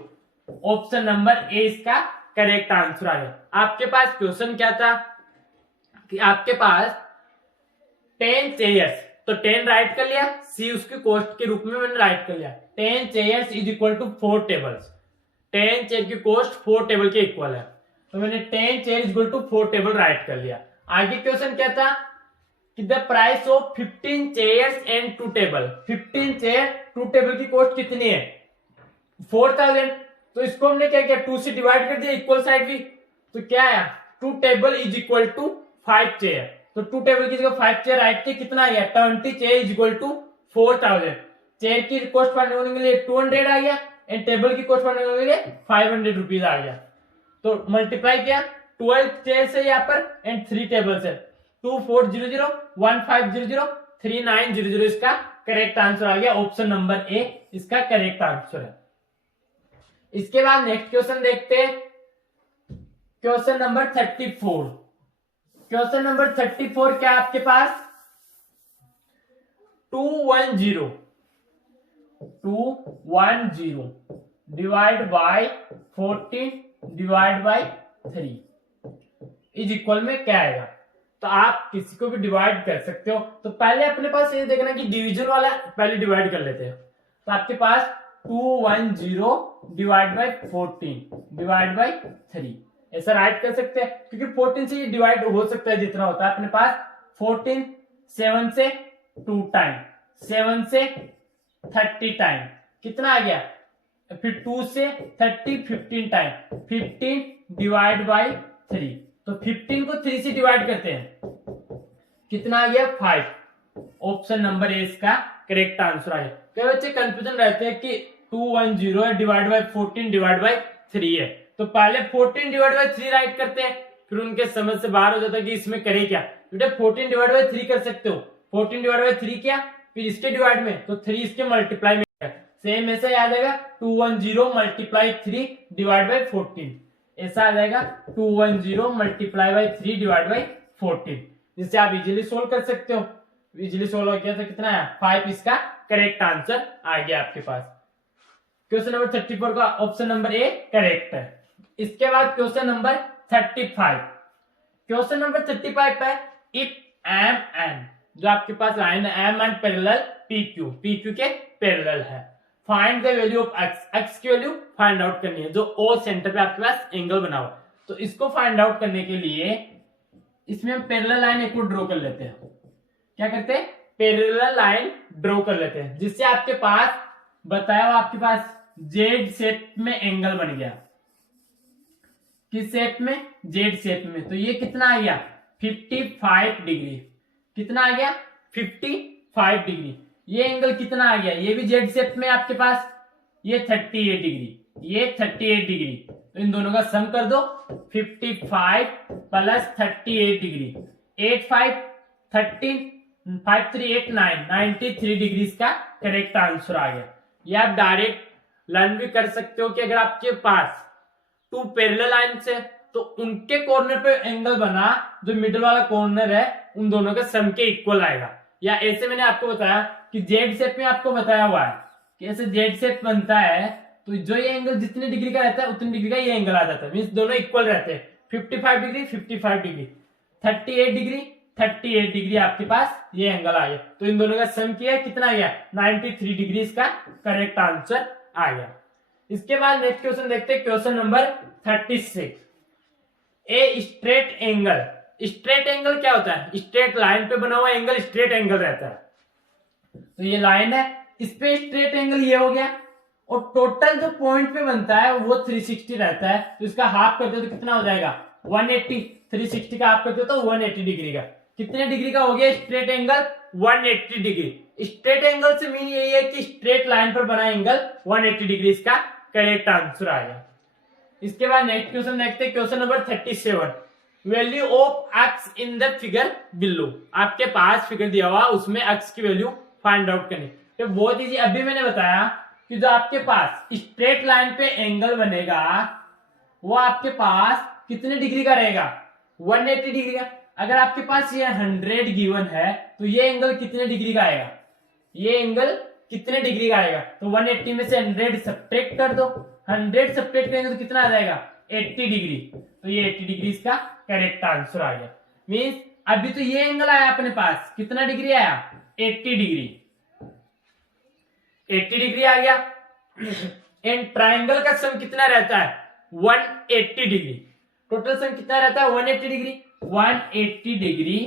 ऑप्शन नंबर ए इसका करेक्ट आंसर आ गया। आपके पास क्वेश्चन क्या था कि आपके पास 10 चेयर्स, तो 10 राइट कर लिया, सी उसकी कॉस्ट के रूप में मैंने राइट कर लिया। 10 chairs is equal to 4 tables. 10 chair की कॉस्ट 4 टेबल के इक्वल है, तो मैंने 10 chair is equal to 4 table write कर लिया। आगे क्वेश्चन क्या था कि the price of 15 chairs and 2 table. 15 chair 2 table की कॉस्ट कितनी है 4000, तो इसको हमने क्या किया 2 से डिवाइड कर दिया इक्वल साइड भी, तो क्या आया 2 table is equal to 5 chair. तो 2 टेबल की जगह 5 चेयर राइट किया, कितना आ गया 20 chair is equal to 4000। Chair की कॉस्ट फाइंड करने के लिए 200 आ गया एंड टेबल की कॉस्ट फाइंड करने के लिए 500 रुपीज आ गया। तो मल्टीप्लाई किया 12 चेयर से यहाँ पर एंड 3 टेबल से 2400 1500 3900 इसका करेक्ट आंसर आ गया। ऑप्शन नंबर ए इसका करेक्ट आंसर है। इसके बाद नेक्स्ट क्वेश्चन देखते हैं, क्वेश्चन नंबर 34। क्वेश्चन नंबर 34 क्या आपके पास 210 divide by 14 divide by 3 is equal में क्या आएगा। तो आप किसी को भी डिवाइड कर सकते हो, तो पहले अपने पास ये देखना कि डिवीजन वाला पहले डिवाइड कर लेते हैं। तो आपके पास 210 डिवाइड बाय 14 डिवाइड बाय 3 ऐसा राइट कर सकते हैं, क्योंकि 14 से ये डिवाइड हो सकता है जितना होता है। अपने पास 14 7 से 2 टाइम, 7 से 30 टाइम, कितना आ गया, फिर 2 से 30 15 टाइम, 15 डिवाइड बाय 3, तो 15 को 3 से डिवाइड करते हैं, कितना आ गया 5। ऑप्शन नंबर ए इसका करेक्ट आंसर आया। कई बच्चे कंफ्यूजन रहते हैं कि 210 डिवाइड बाय 14 डिवाइड बाय 3 है, तो पहले 14 डिवाइड बाय 3 राइट करते हैं, फिर उनके समझ से बाहर हो जाता है कि इसमें करे क्या। बेटा 14 डिवाइड बाई 3 कर सकते हो, 14 डिवाइड बाई 3 किया, फिर इसके डिवाइड में तो 3 इसके मल्टीप्लाई में, सेम ऐसा याद आएगा 210 मल्टीप्लाई 3 डिवाइड बाई 14, ऐसा आ जाएगा 210 मल्टीप्लाई बाई 3 डिवाइड बाई 14, जिससे आप इजीली सोल्व कर सकते हो। इजीली सोल्व हो गया तो कितना है 5, इसका करेक्ट आंसर आ गया आपके पास। क्वेश्चन नंबर 34 का ऑप्शन नंबर ए करेक्ट है। इसके बाद क्वेश्चन नंबर 35, क्वेश्चन नंबर 35 पे इफ एम एन, जो आपके पास लाइन है M and parallel P Q, P Q के पैरेलल है, find the value of x, x की वैल्यू फाइंड आउट करनी है, जो ओ सेंटर पे आपके पास एंगल बना हुआ। तो इसको फाइंड आउट करने के लिए इसमें हम पैरेलल लाइन एक और ड्रॉ कर लेते हैं। क्या करते हैं, पैरेलल लाइन ड्रॉ कर लेते हैं, जिससे आपके पास बताया हुआ आपके पास जेड शेप में एंगल बन गया। किस शेप में, जेड शेप में। तो ये कितना आ गया 55 डिग्री, कितना आ गया 55 डिग्री। ये एंगल कितना आ गया, ये भी जेड शेप में आपके पास, ये 38 डिग्री, ये 38 डिग्री। तो इन दोनों का सम कर दो, 55 प्लस 38 डिग्री, 8 5 13 5 3 8 9 93 डिग्री का करेक्ट आंसर आ गया। ये आप डायरेक्ट लर्न भी कर सकते हो कि अगर आपके पास टू पैरेलल लाइन्स है तो उनके कॉर्नर पे एंगल बना, जो मिडिल वाला कॉर्नर है उन दोनों के सम के इक्वल आएगा। या ऐसे मैंने आपको बताया कि जेड शेप में आपको बताया हुआ है कि ऐसे जेड शेप बनता है, तो जो ये एंगल जितने डिग्री का रहता है उतनी डिग्री का ये एंगल आ जाता है, मींस दोनों इक्वल रहते हैं। 55 डिग्री 55 डिग्री, 38 डिग्री 38 डिग्री आपके पास ये एंगल आ गया। तो इन दोनों का सम किया कितना आ गया 93 डिग्री, इसका करेक्ट आंसर आ गया। इसके बाद नेक्स्ट क्वेश्चन देखते हैं, question number 36, a straight angle. Straight angle क्या होता है, स्ट्रेट लाइन पे बना हुआ एंगल स्ट्रेट एंगल रहता है। तो ये लाइन है, इस पे स्ट्रेट एंगल ये हो गया, और टोटल जो पॉइंट पे बनता है वो 360 रहता है। तो इसका हाफ करते तो कितना हो जाएगा 180, 360 का हाफ करते तो 180 डिग्री का। कितने डिग्री का हो गया straight angle 180 degree. Straight angle से मीन यही है कि स्ट्रेट लाइन पर बना एंगल 180 डिग्री, इसका करेक्ट आंसर आएगा। इसके बाद नेक्स्ट क्वेश्चन देखते हैं, question number 37, value of x in the figure below. आपके पास फिगर दिया हुआ उसमें एक्स की वैल्यू फाइंड आउट करनी। तो बहुत इजी, अभी मैंने बताया कि जो आपके पास स्ट्रेट लाइन पे एंगल बनेगा वो आपके पास कितने डिग्री का रहेगा 180 डिग्री का। अगर आपके पास ये 100 गिवन है तो ये एंगल कितने डिग्री का आएगा, ये एंगल कितने डिग्री का आएगा। तो 180 में से 100 सब्ट्रैक्ट कर दो, 100 सब्ट्रैक्ट करेंगे तो कितना आ जाएगा 80 डिग्री। तो ये 80 डिग्री इसका करेक्ट आंसर आ गया। मींस अभी तो ये एंगल आया अपने पास, कितना डिग्री आया 80 डिग्री, 80 डिग्री आ गया। एंड ट्राइंगल का सम कितना रहता है 180 डिग्री। टोटल सम कितना रहता है 180 degree. 180 degree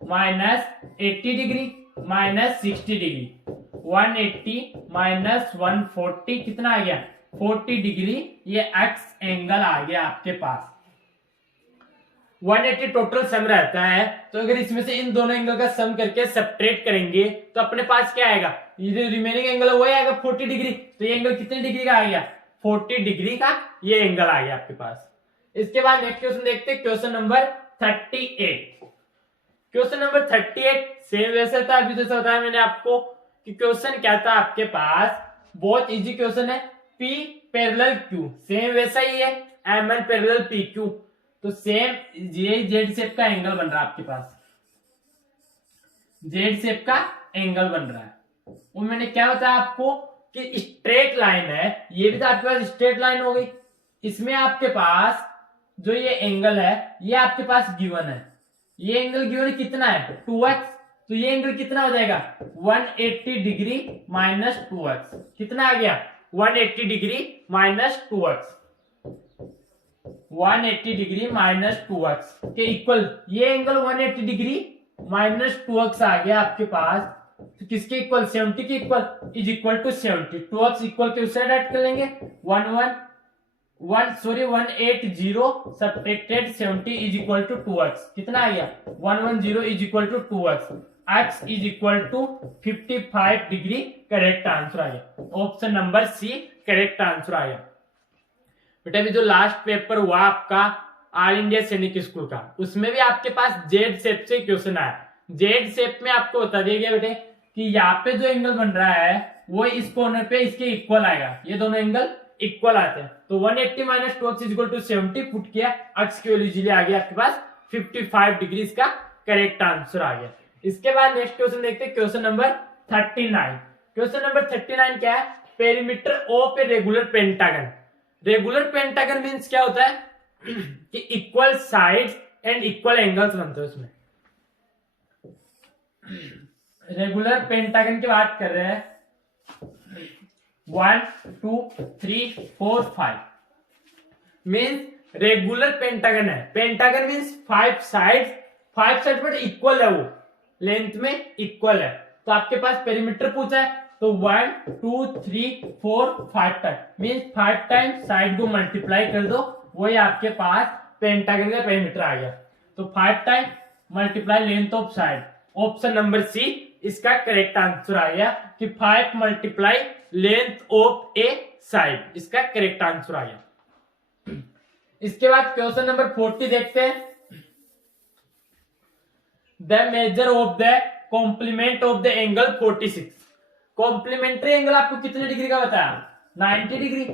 minus 80 degree minus 60 degree, 180 minus 140 कितना आ गया 40 डिग्री। ये एक्स एंगल आ गया आपके पास। 180 टोटल सम रहता है, तो अगर इसमें से इन दोनों एंगल का सम करके सब्ट्रैक्ट करेंगे तो अपने पास क्या आएगा, ये जो रिमेनिंग एंगल है वो आएगा 40 डिग्री। तो ये एंगल कितने डिग्री का आ गया 40 डिग्री का ये एंगल आ गया आपके पास। इसके बाद नेक्स्ट क्वेश्चन देखते हैं, question number 38। Question number 38 same वैसे था, अभी जैसा बताया मैंने आपको कि क्वेश्चन क्या था आपके पास, बहुत इजी क्वेश्चन है, P पैरेलल Q, सेम वैसा ही है MN पैरेलल PQ। तो सेम ये जेड शेप का एंगल बन रहा है आपके पास, जेड शेप का एंगल बन रहा है। वो मैंने क्या बताया आपको कि स्ट्रेट लाइन है, ये भी तो आपके पास स्ट्रेट लाइन हो गई। इसमें आपके पास जो ये एंगल है ये आपके पास गिवन है, ये एंगल गिवन कितना है 2x। तो ये एंगल कितना हो जाएगा 180 डिग्री माइनस 2x, कितना आ गया 180 degree minus 2x, 180 degree minus 2x के इक्वल ये एंगल 180 डिग्री माइनस 2x आ गया आपके पास। तो किसके इक्वल 70 के equal, is equal to 70। 2x equal के उस साइड ऐड कर लेंगे 180 subtracted 70 is equal to 2x, कितना आ गया 110 is equal to 2x, x is equal to 55 degree correct answer आ गया। Option number C correct answer आ गया। बेटा अभी जो लास्ट पेपर हुआ आपका ऑल इंडिया सैनिक स्कूल का, उसमें भी आपके पास जेड शेप से क्वेश्चन आया। जेड शेप में आपको बता दिया गया बेटे कि यहाँ पे जो एंगल बन रहा है वो इस कॉर्नर पे इसके इक्वल आएगा, ये दोनों एंगल इक्वल आते हैं। तो 180 minus 2x equal to 70 put किया, अक्ष की वैल्यू इजीली आ गया आपके पास 55 डिग्री, इसका करेक्ट आंसर आ गया। इसके बाद नेक्स्ट क्वेश्चन देखते हैं, क्वेश्चन नंबर 39। क्वेश्चन नंबर 39 क्या है, perimeter of a regular pentagon. Regular pentagon means क्या होता है कि equal sides and equal angles बनते हैं उसमें। रेगुलर पेंटागन की बात कर रहे हैं, 1 2 3 4 5 मीन्स रेगुलर पेंटागन है। पेंटागन मीन्स 5 साइड्स, 5 साइड पर इक्वल है, वो लेंथ में इक्वल है। तो आपके पास पेरीमीटर पूछा है, तो 1 2 3 4 5 टाइम मीन्स 5 टाइम साइड को मल्टीप्लाई कर दो, वही आपके पास पेंटागन का पेरीमीटर आ गया। तो 5 time multiply length of side, option number C इसका करेक्ट आंसर आ गया कि 5 multiply length of a side, इसका करेक्ट आंसर आ गया। इसके बाद क्वेश्चन नंबर 40 देखते हैं, the measure of the complement of the angle 46। Complementary angle आपको कितने डिग्री का बताया, 90 डिग्री।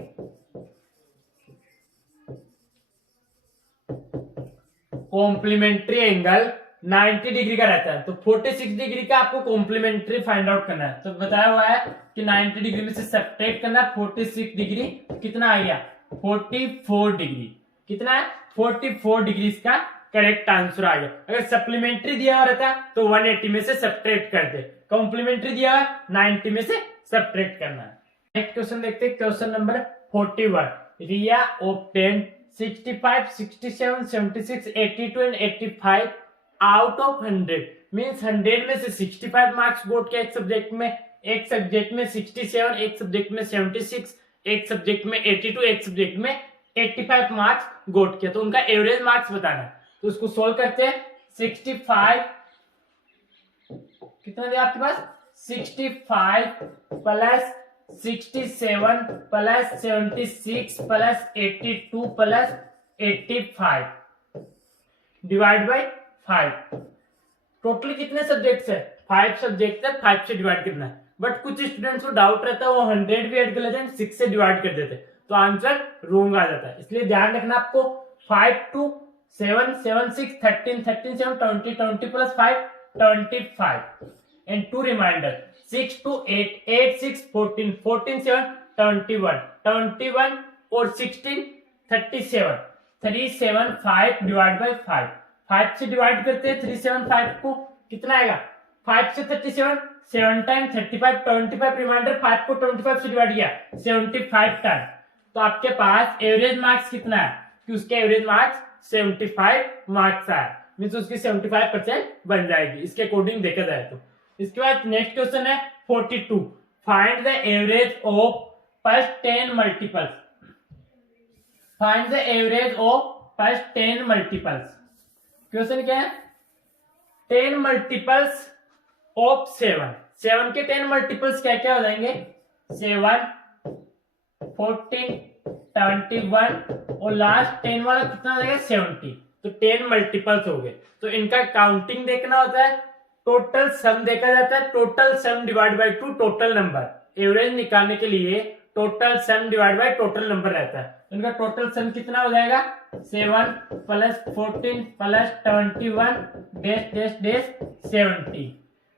कॉम्प्लीमेंट्री एंगल 90 डिग्री का रहता है, तो 46 डिग्री का आपको कॉम्प्लीमेंट्री फाइंड आउट करना है। तो बताया हुआ है कि 90 डिग्री में से सब्ट्रैक्ट करना है 46 डिग्री, कितना आ गया 44 डिग्री। कितना है 44 डिग्री, इसका करेक्ट आंसर आ गया। अगर सप्लीमेंट्री दिया हुआ रहता तो 180 में से सब्ट्रैक्ट कर दे, कॉम्प्लीमेंट्री दिया हुआ 90 में से सब्ट्रैक्ट करना है। नेक्स्ट क्वेश्चन देखते हैं, question number 41। Riya obtain 65 67 76 82 and 85 out of 100 means 100 में से 65 मार्क्स गोट किया एक सब्जेक्ट में, एक सब्जेक्ट में 67, एक सब्जेक्ट में 76, एक सब्जेक्ट में 82, एक सब्जेक्ट में 85 मार्क्स गोट किया। तो उनका एवरेज मार्क्स बताना है, तो उसको सोल्व करते हैं। 65 कितना दिया आपके पास, 65 plus 67 plus 76 plus 82 plus 85 divide by 5। Totally कितने सब्जेक्ट्स है, 5 सब्जेक्ट है, 5 से डिवाइड करना है। बट कुछ स्टूडेंट्स को डाउट रहता है, वो 100 भी ऐड कर लेते हैं, 6 से डिवाइड कर देते हैं, तो आंसर रॉन्ग आ जाता है। इसलिए ध्यान रखना आपको, 5 2 7 7 6 13 13 7 20 20 प्लस 5 25 एंड 2 रिमाइंडर 6 2 8 8 6 14 14 7 21 21 और 16 37 375 डिवाइड बाई 5। 5 से डिवाइड करते हैं 375 को, कितना आएगा 5 से 37 7 टाइम 35 25 रिमाइंडर 5 को 25 से डिवाइड किया 75 टाइम। तो आपके पास एवरेज मार्क्स कितना है कि उसके एवरेज मार्क्स 75 मार्क्स आए, मींस उसकी 75% बन जाएगी इसके अकॉर्डिंग देखा जाए तो। इसके बाद नेक्स्ट क्वेश्चन है 42। Find the average of first 10 multiples. Find the average of first 10 multiples. Question क्या है, 10 मल्टीपल्स ऑफ 7। 7 के 10 मल्टीपल्स क्या क्या हो जाएंगे, 7 14 21 और लास्ट 10 वाला कितना हो जाएगा 70। तो 10 मल्टीपल्स हो गए। तो इनका काउंटिंग देखना होता है, टोटल सम देखा जाता है, total sum divide by 2 total number. Average निकालने के लिए total sum divide by total number रहता है। इनका टोटल सम कितना हो जाएगा, 7 plus 14 plus 21 dash dash dash 70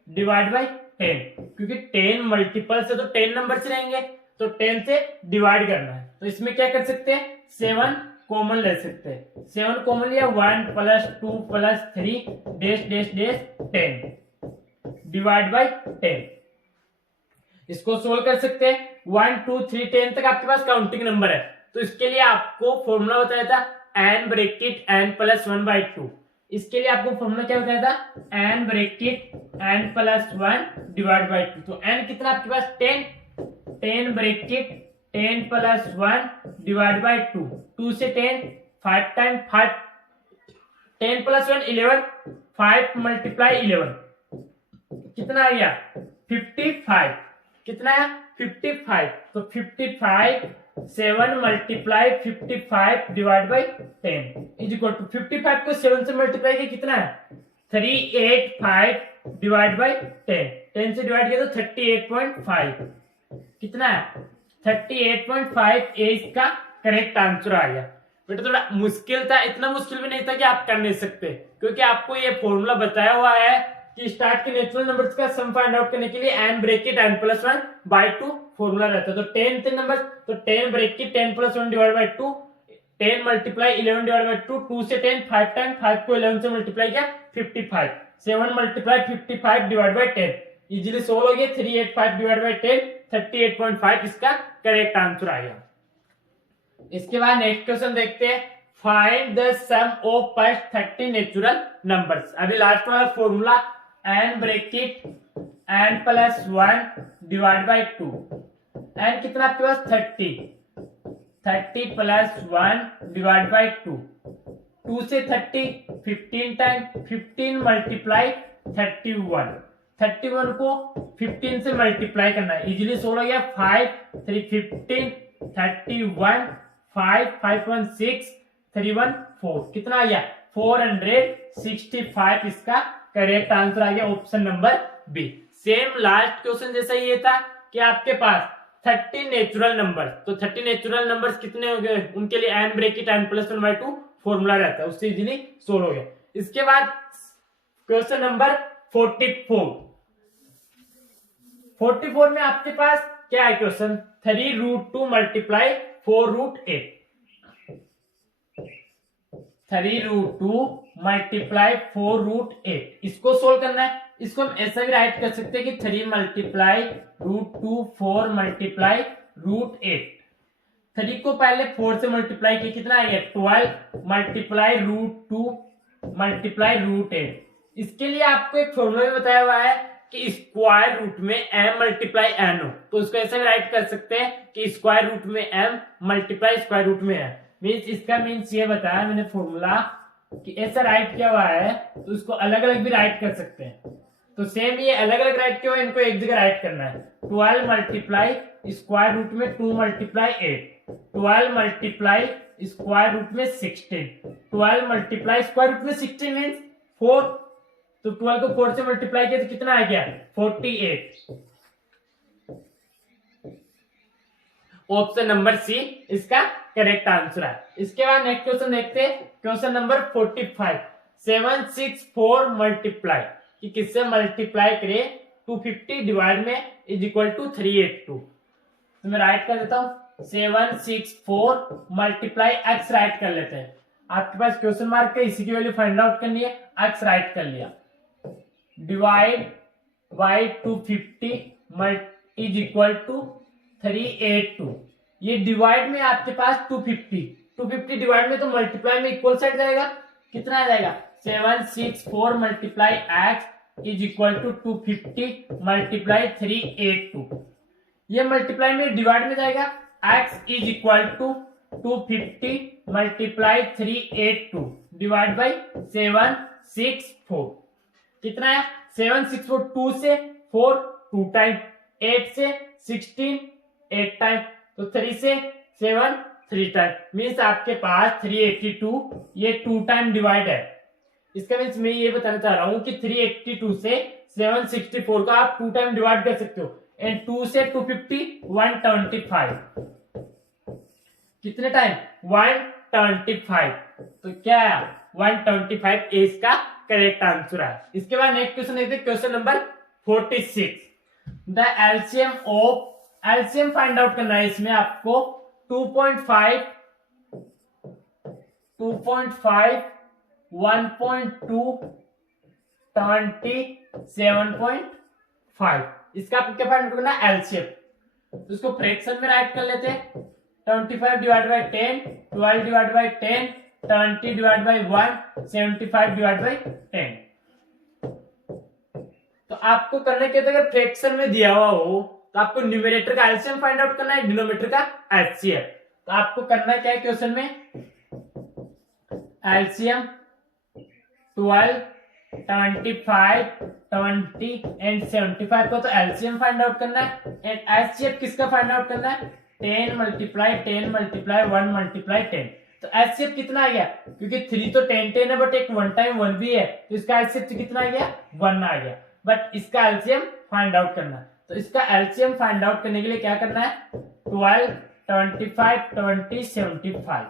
divide by 10, क्योंकि 10 मल्टीपल से तो 10 नंबर से रहेंगे, तो 10 से डिवाइड करना है। तो इसमें क्या कर सकते हैं, 7 कॉमन ले सकते हैं। 7 कॉमन लिया 1 plus 2 plus 3 dash dash dash 10 divide by 10। इसको सोल्व कर सकते हैं। 1 2 3 10 तक आपके पास काउंटिंग नंबर है, तो इसके लिए आपको फॉर्मूला बताया था n bracket n plus 1 by 2। इसके लिए आपको फॉर्मूला क्या बताया था, n bracket n plus 1 divide by 2। तो n कितना आपके पास 10, 10 ब्रैकेट 10 प्लस 1 डिवाइड बाई 2। 2 से 10 5 टाइम 5 10 प्लस 1 11 5 मल्टीप्लाई 11 कितना आ गया 55। कितना है 55। तो 55 7 multiply 55 divide by 10 is equal to 55 को 7 से मल्टीप्लाई किया कितना है 385 डिवाइड बाई 10 से डिवाइड किया तो 38.5 कितना है 38.5 ए इसका करेक्ट आंसर आ गया। बेटा थोड़ा मुश्किल था, इतना मुश्किल भी नहीं था कि आप कर नहीं सकते, क्योंकि आपको ये फॉर्मूला बताया हुआ है कि स्टार्ट के नेचुरल नंबर्स का सम फाइंड आउट करने के लिए n bracket n plus 1 by 2 formula रहता है। तो 10 थे नंबर, तो 10 bracket 10 plus 1 divide by 2, 10 multiply 11 divide by 2, 2 से 10 5 टाइम, 5 को 11 से मल्टीप्लाई किया 55, 7 multiply 55 divide by 10 easily solve हो गया 385 डिवाइड बाई 10 38.5 इसका करेक्ट आंसर आ गया। इसके बाद नेक्स्ट क्वेश्चन देखते हैं, find the sum of first 30 natural numbers. अभी लास्ट वाला formula n bracket n plus 1 divide by 2, n कितना आपके पास 30 प्लस 1 डिवाइड बाई 2, 2 से 30 15 टाइम, 15 मल्टीप्लाई 31 को 15 से मल्टीप्लाई करना है, इजीली सोल्व हो गया 5 3 15 31 5 5 1 6 3 1 4 कितना आ गया 465 इसका करेक्ट आंसर आ गया option number B. Same last question जैसा ये था कि आपके पास 30 नेचुरल नंबर, तो 30 नेचुरल नंबर्स कितने हो गए, उनके लिए n bracket n plus 1 by 2 formula रहता है, उससे इजीली सोल्व हो गया। इसके बाद क्वेश्चन नंबर 44 में आपके पास क्या है क्वेश्चन 3√2 मल्टीप्लाई 4√8, 3√2 मल्टीप्लाई 4√8 इसको सोल्व करना है। इसको हम ऐसा भी राइट कर सकते हैं कि 3 मल्टीप्लाई √2 4 मल्टीप्लाई √8, 3 को पहले 4 से मल्टीप्लाई किया कितना आएगा 12 मल्टीप्लाई √2 मल्टीप्लाई √8। इसके लिए आपको एक फॉर्मूला भी बताया हुआ है कि स्क्वायर रूट में m मल्टीप्लाई n हो, तो उसको ऐसे भी राइट कर सकते हैं कि स्क्वायर रूट में m मल्टीप्लाई स्क्वायर रूट में है, मीन्स इसका मीन्स ये बताया मैंने फॉर्मूला कि ऐसा राइट किया हुआ है, तो इसको अलग अलग भी राइट कर सकते हैं। तो सेम ये अलग अलग राइट किया हुआ है, इनको एक जगह राइट करना है। 12 मल्टीप्लाई स्क्वायर रूट में 2 मल्टीप्लाई 8, 12 मल्टीप्लाई स्क्वायर रूट में 16, 12 मल्टीप्लाई स्क्वायर रूट में 16 मीन्स 4, तो 12 को 4 से मल्टीप्लाई किया तो कितना आ गया 48। ऑप्शन नंबर सी इसका करेक्ट आंसर है। इसके बाद नेक्स्ट क्वेश्चन देखते हैं, क्वेश्चन नंबर 45, 764 मल्टीप्लाई कि किससे मल्टीप्लाई करें 250 डिवाइड में इज इक्वल टू 382, तो मैं राइट कर देता हूं 764 मल्टीप्लाई एक्स राइट कर लेते हैं। आपके पास क्वेश्चन मार्क है, इसी की वैल्यू फाइंड आउट करनी है, एक्स राइट कर लिया, divide by 250 is equal to 382। ये डिवाइड में आपके पास 250 डिवाइड में तो मल्टीप्लाई में इक्वल साइड जाएगा, कितना आ जाएगा 764 multiply x is equal to 250 multiply 382। ये मल्टीप्लाई में डिवाइड में जाएगा, x is equal to 250 multiply 382 divide by 764 कितना है 764, 2 से 4 2 टाइम, 8 से 16 8 टाइम, तो 3 से 7 3 टाइम, मीन्स आपके पास 382 ये 2 टाइम डिवाइड है। इसका मीन्स मैं ये बताना चाह रहा हूं कि 382 से 764 का आप 2 टाइम डिवाइड कर सकते हो, एंड 2 से 250 125 कितने टाइम 125, तो क्या है 125 इसका करेक्ट आंसर है। इसके बाद नेक्स्ट क्वेश्चन देखते हैं, question number 46, the LCM of, LCM find out करना है इसमें आपको 2.5 1.2 27.5, इसका आपको क्या फाइंड आउट करना है एलसीएम, तो इसको फ्रैक्शन में राइट कर लेते हैं 25 divide by 10, 12 divide by 10, 20 divide by 1, 75 divide by 10। तो आपको करने के अगर फ्रैक्शन में दिया हुआ हो तो आपको न्यूमरेटर का एलसीएम फाइंड आउट करना है, डिनोमिनेटर का एचसीएफ। तो आपको करना क्या है क्वेश्चन में, एलसीएम 12 25 20 एंड 75 को तो एलसीएम फाइंड आउट करना है, एंड एचसीएफ किसका फाइंड आउट करना है 10 मल्टीप्लाई 10 मल्टीप्लाई 1 मल्टीप्लाई 10। तो एचसीएफ कितना आ गया, क्योंकि 3 तो 10 10 है, बट एक 1 टाइम 1 भी है, तो इसका एचसीएफ कितना आ गया, 1 आ गया। बट इसका एलसीएम फाइंड आउट करना है, तो इसका एलसीएम फाइंड आउट करने के लिए क्या करना है, 12 25 20 75,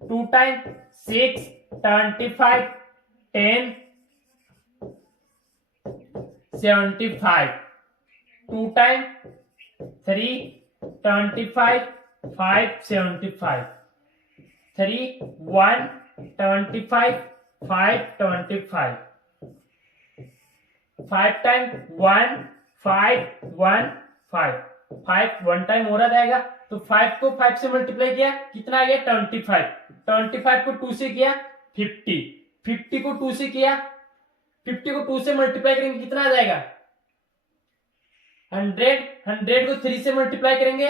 2 टाइम 6 25 10 75, 2 टाइम 3 25 5 75, 3 1 25 5 25, 5 टाइम 1 5 1 5, 5 1 टाइम हो रहा जाएगा, तो 5 को 5 से मल्टीप्लाई किया, कितना आ गया 25, 25 को 2 से किया 50, 50 को 2 से किया, 50 को 2 से मल्टीप्लाई करेंगे कितना आ जाएगा 100, 100 को 3 से मल्टीप्लाई करेंगे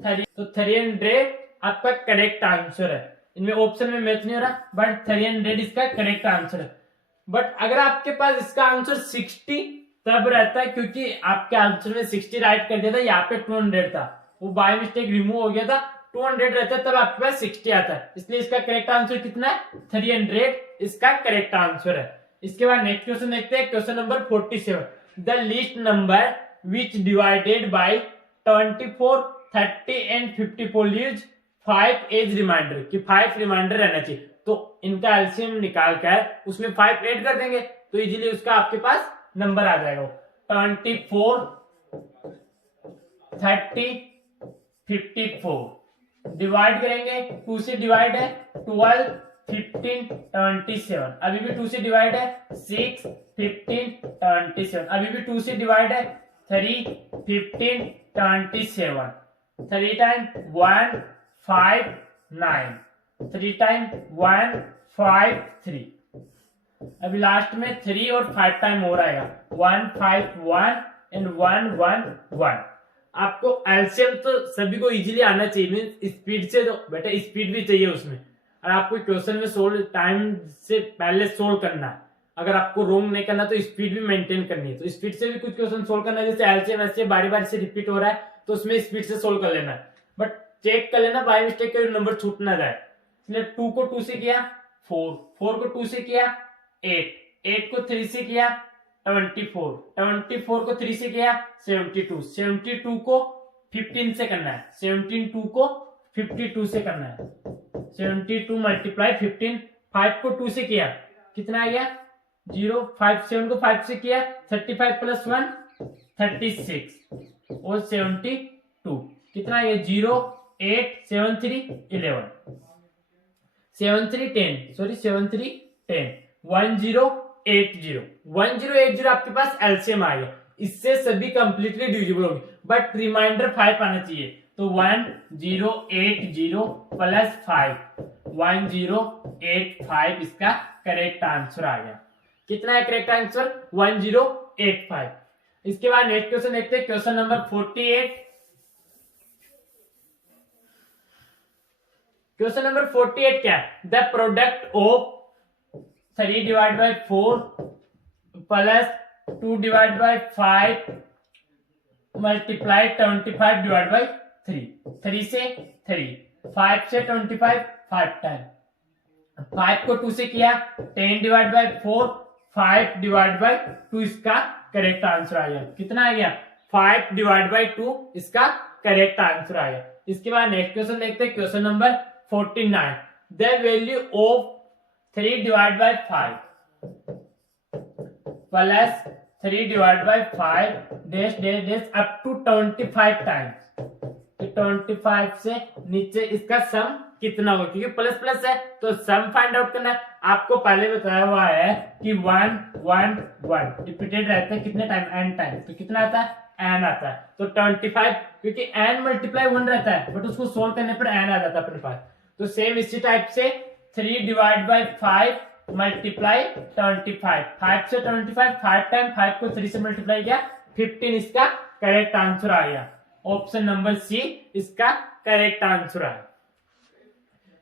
30, तो 300 आपका करेक्ट आंसर है। इनमें ऑप्शन में मैच नहीं हो रहा, बट 300 इसका करेक्ट आंसर है। बट अगर आपके पास इसका आंसर 60 तब रहता है, क्योंकि आपके आंसर में 60 राइट कर दिया था, यहाँ पे 200 था, वो बाय मिस्टेक रिमूव हो गया था, 200 रहता है तब आपके पास 60 आता है, इसलिए इसका करेक्ट आंसर कितना है 300 इसका करेक्ट आंसर है। इसके बाद नेक्स्ट क्वेश्चन देखते हैं, question number 47, the least number which divided by 24 30 and 54 leaves 5 as remainder, कि 5 रिमाइंडर रहना चाहिए, तो इनका एलसीएम निकाल कर उसमें 5 ऐड कर देंगे, तो इजीली उसका आपके पास नंबर आ जाएगा 24 30 54, डिवाइड करेंगे 2 से डिवाइड है 12 15 27, अभी भी 2 से डिवाइड है 6 15 27, अभी भी 2 से डिवाइड है 3 15 27, 3 टाइम 1 5 9, 3 टाइम 1 5 3, अभी लास्ट में 3 और 5 टाइम हो रहेगा 1 5 1 एंड 1 1 1। आपको एलसीएम तो सभी को इजीली आना चाहिए, मीन स्पीड से, तो बेटा स्पीड भी चाहिए उसमें, और आपको क्वेश्चन में सोल्व टाइम से पहले सोल्व करना है, अगर आपको रोंग नहीं करना तो स्पीड भी मेंटेन करनी है, तो स्पीड से भी कुछ क्वेश्चन सोल्व करना है, जैसे एलसीएम ऐसे बारी बारी से रिपीट हो रहा है तो उसमें स्पीड से सोल्व कर लेना है, बट चेक कर लेना बाय मिस्टेक कोई नंबर छूट ना जाए। इसलिए 2 को 2 से किया 4, 4 को 2 से किया 8, 8 को 3 से किया 24, 24 को 3 से किया 72, 72 को 15 से करना है, 72 को 52 से करना है, 72 मल्टीप्लाई 15, 5 को 2 से किया कितना आ गया 0, 5 7 को 5 से किया 35 प्लस 1 36 और 72 कितना आ गया 0 8 7 3 11, 7 3 10, सॉरी 7 3 10, 1080 आपके पास एलसीएम आ गया, इससे सभी कंप्लीटली डिविजिबल होंगे, बट रिमाइंडर 5 आना चाहिए, तो 1080 प्लस 5 1085 इसका करेक्ट आंसर आ गया। कितना है करेक्ट आंसर 1085। इसके बाद नेक्स्ट क्वेश्चन देखते हैं, क्वेश्चन नंबर 48। क्वेश्चन नंबर 48 क्या है, the product of 3 divide by 4 plus 2 divide by 5 multiply 25 divide by 3, 3 से 3, 5 से 25 5 टाइम, 5 को 2 से किया 10 डिवाइड बाई 4 5 डिवाइड बाई 2 इसका करेक्ट आंसर आ गया। कितना आ गया 5 डिवाइड बाई 2 इसका करेक्ट आंसर आ गया। इसके बाद नेक्स्ट क्वेश्चन देखते हैं, question number 49, the value of 3 divide by 5 plus 3 divide by 5 dash dash dash up to 25 times, 25 से नीचे इसका सम कितना होगा, क्योंकि प्लस प्लस है तो सम फाइंड आउट करना है। आपको पहले बताया हुआ है कि 1 1 1 रिपीटेड रहता है कितने टाइम n टाइम, तो कितना आता है n आता है, तो 25 क्योंकि n मल्टीप्लाई 1 रहता है बट उसको सोल्व करने पर n आ जाता है अपने पास, तो सेम इसी टाइप से 3 डिवाइड बाई 5 मल्टीप्लाई 25, 5 से 25 5 टाइम 5 को 3 से मल्टीप्लाई किया 15 इसका करेक्ट आंसर आ गया। ऑप्शन नंबर सी इसका करेक्ट आंसर है।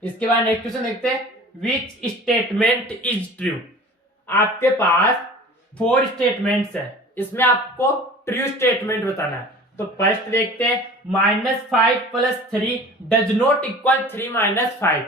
इसके बाद नेक्स्ट क्वेश्चन देखते हैं, विच स्टेटमेंट इज ट्रू। आपके पास 4 स्टेटमेंट्स है, इसमें आपको ट्रू स्टेटमेंट बताना है, तो फर्स्ट देखते हैं, -5 + 3 डज नॉट इक्वल 3 - 5।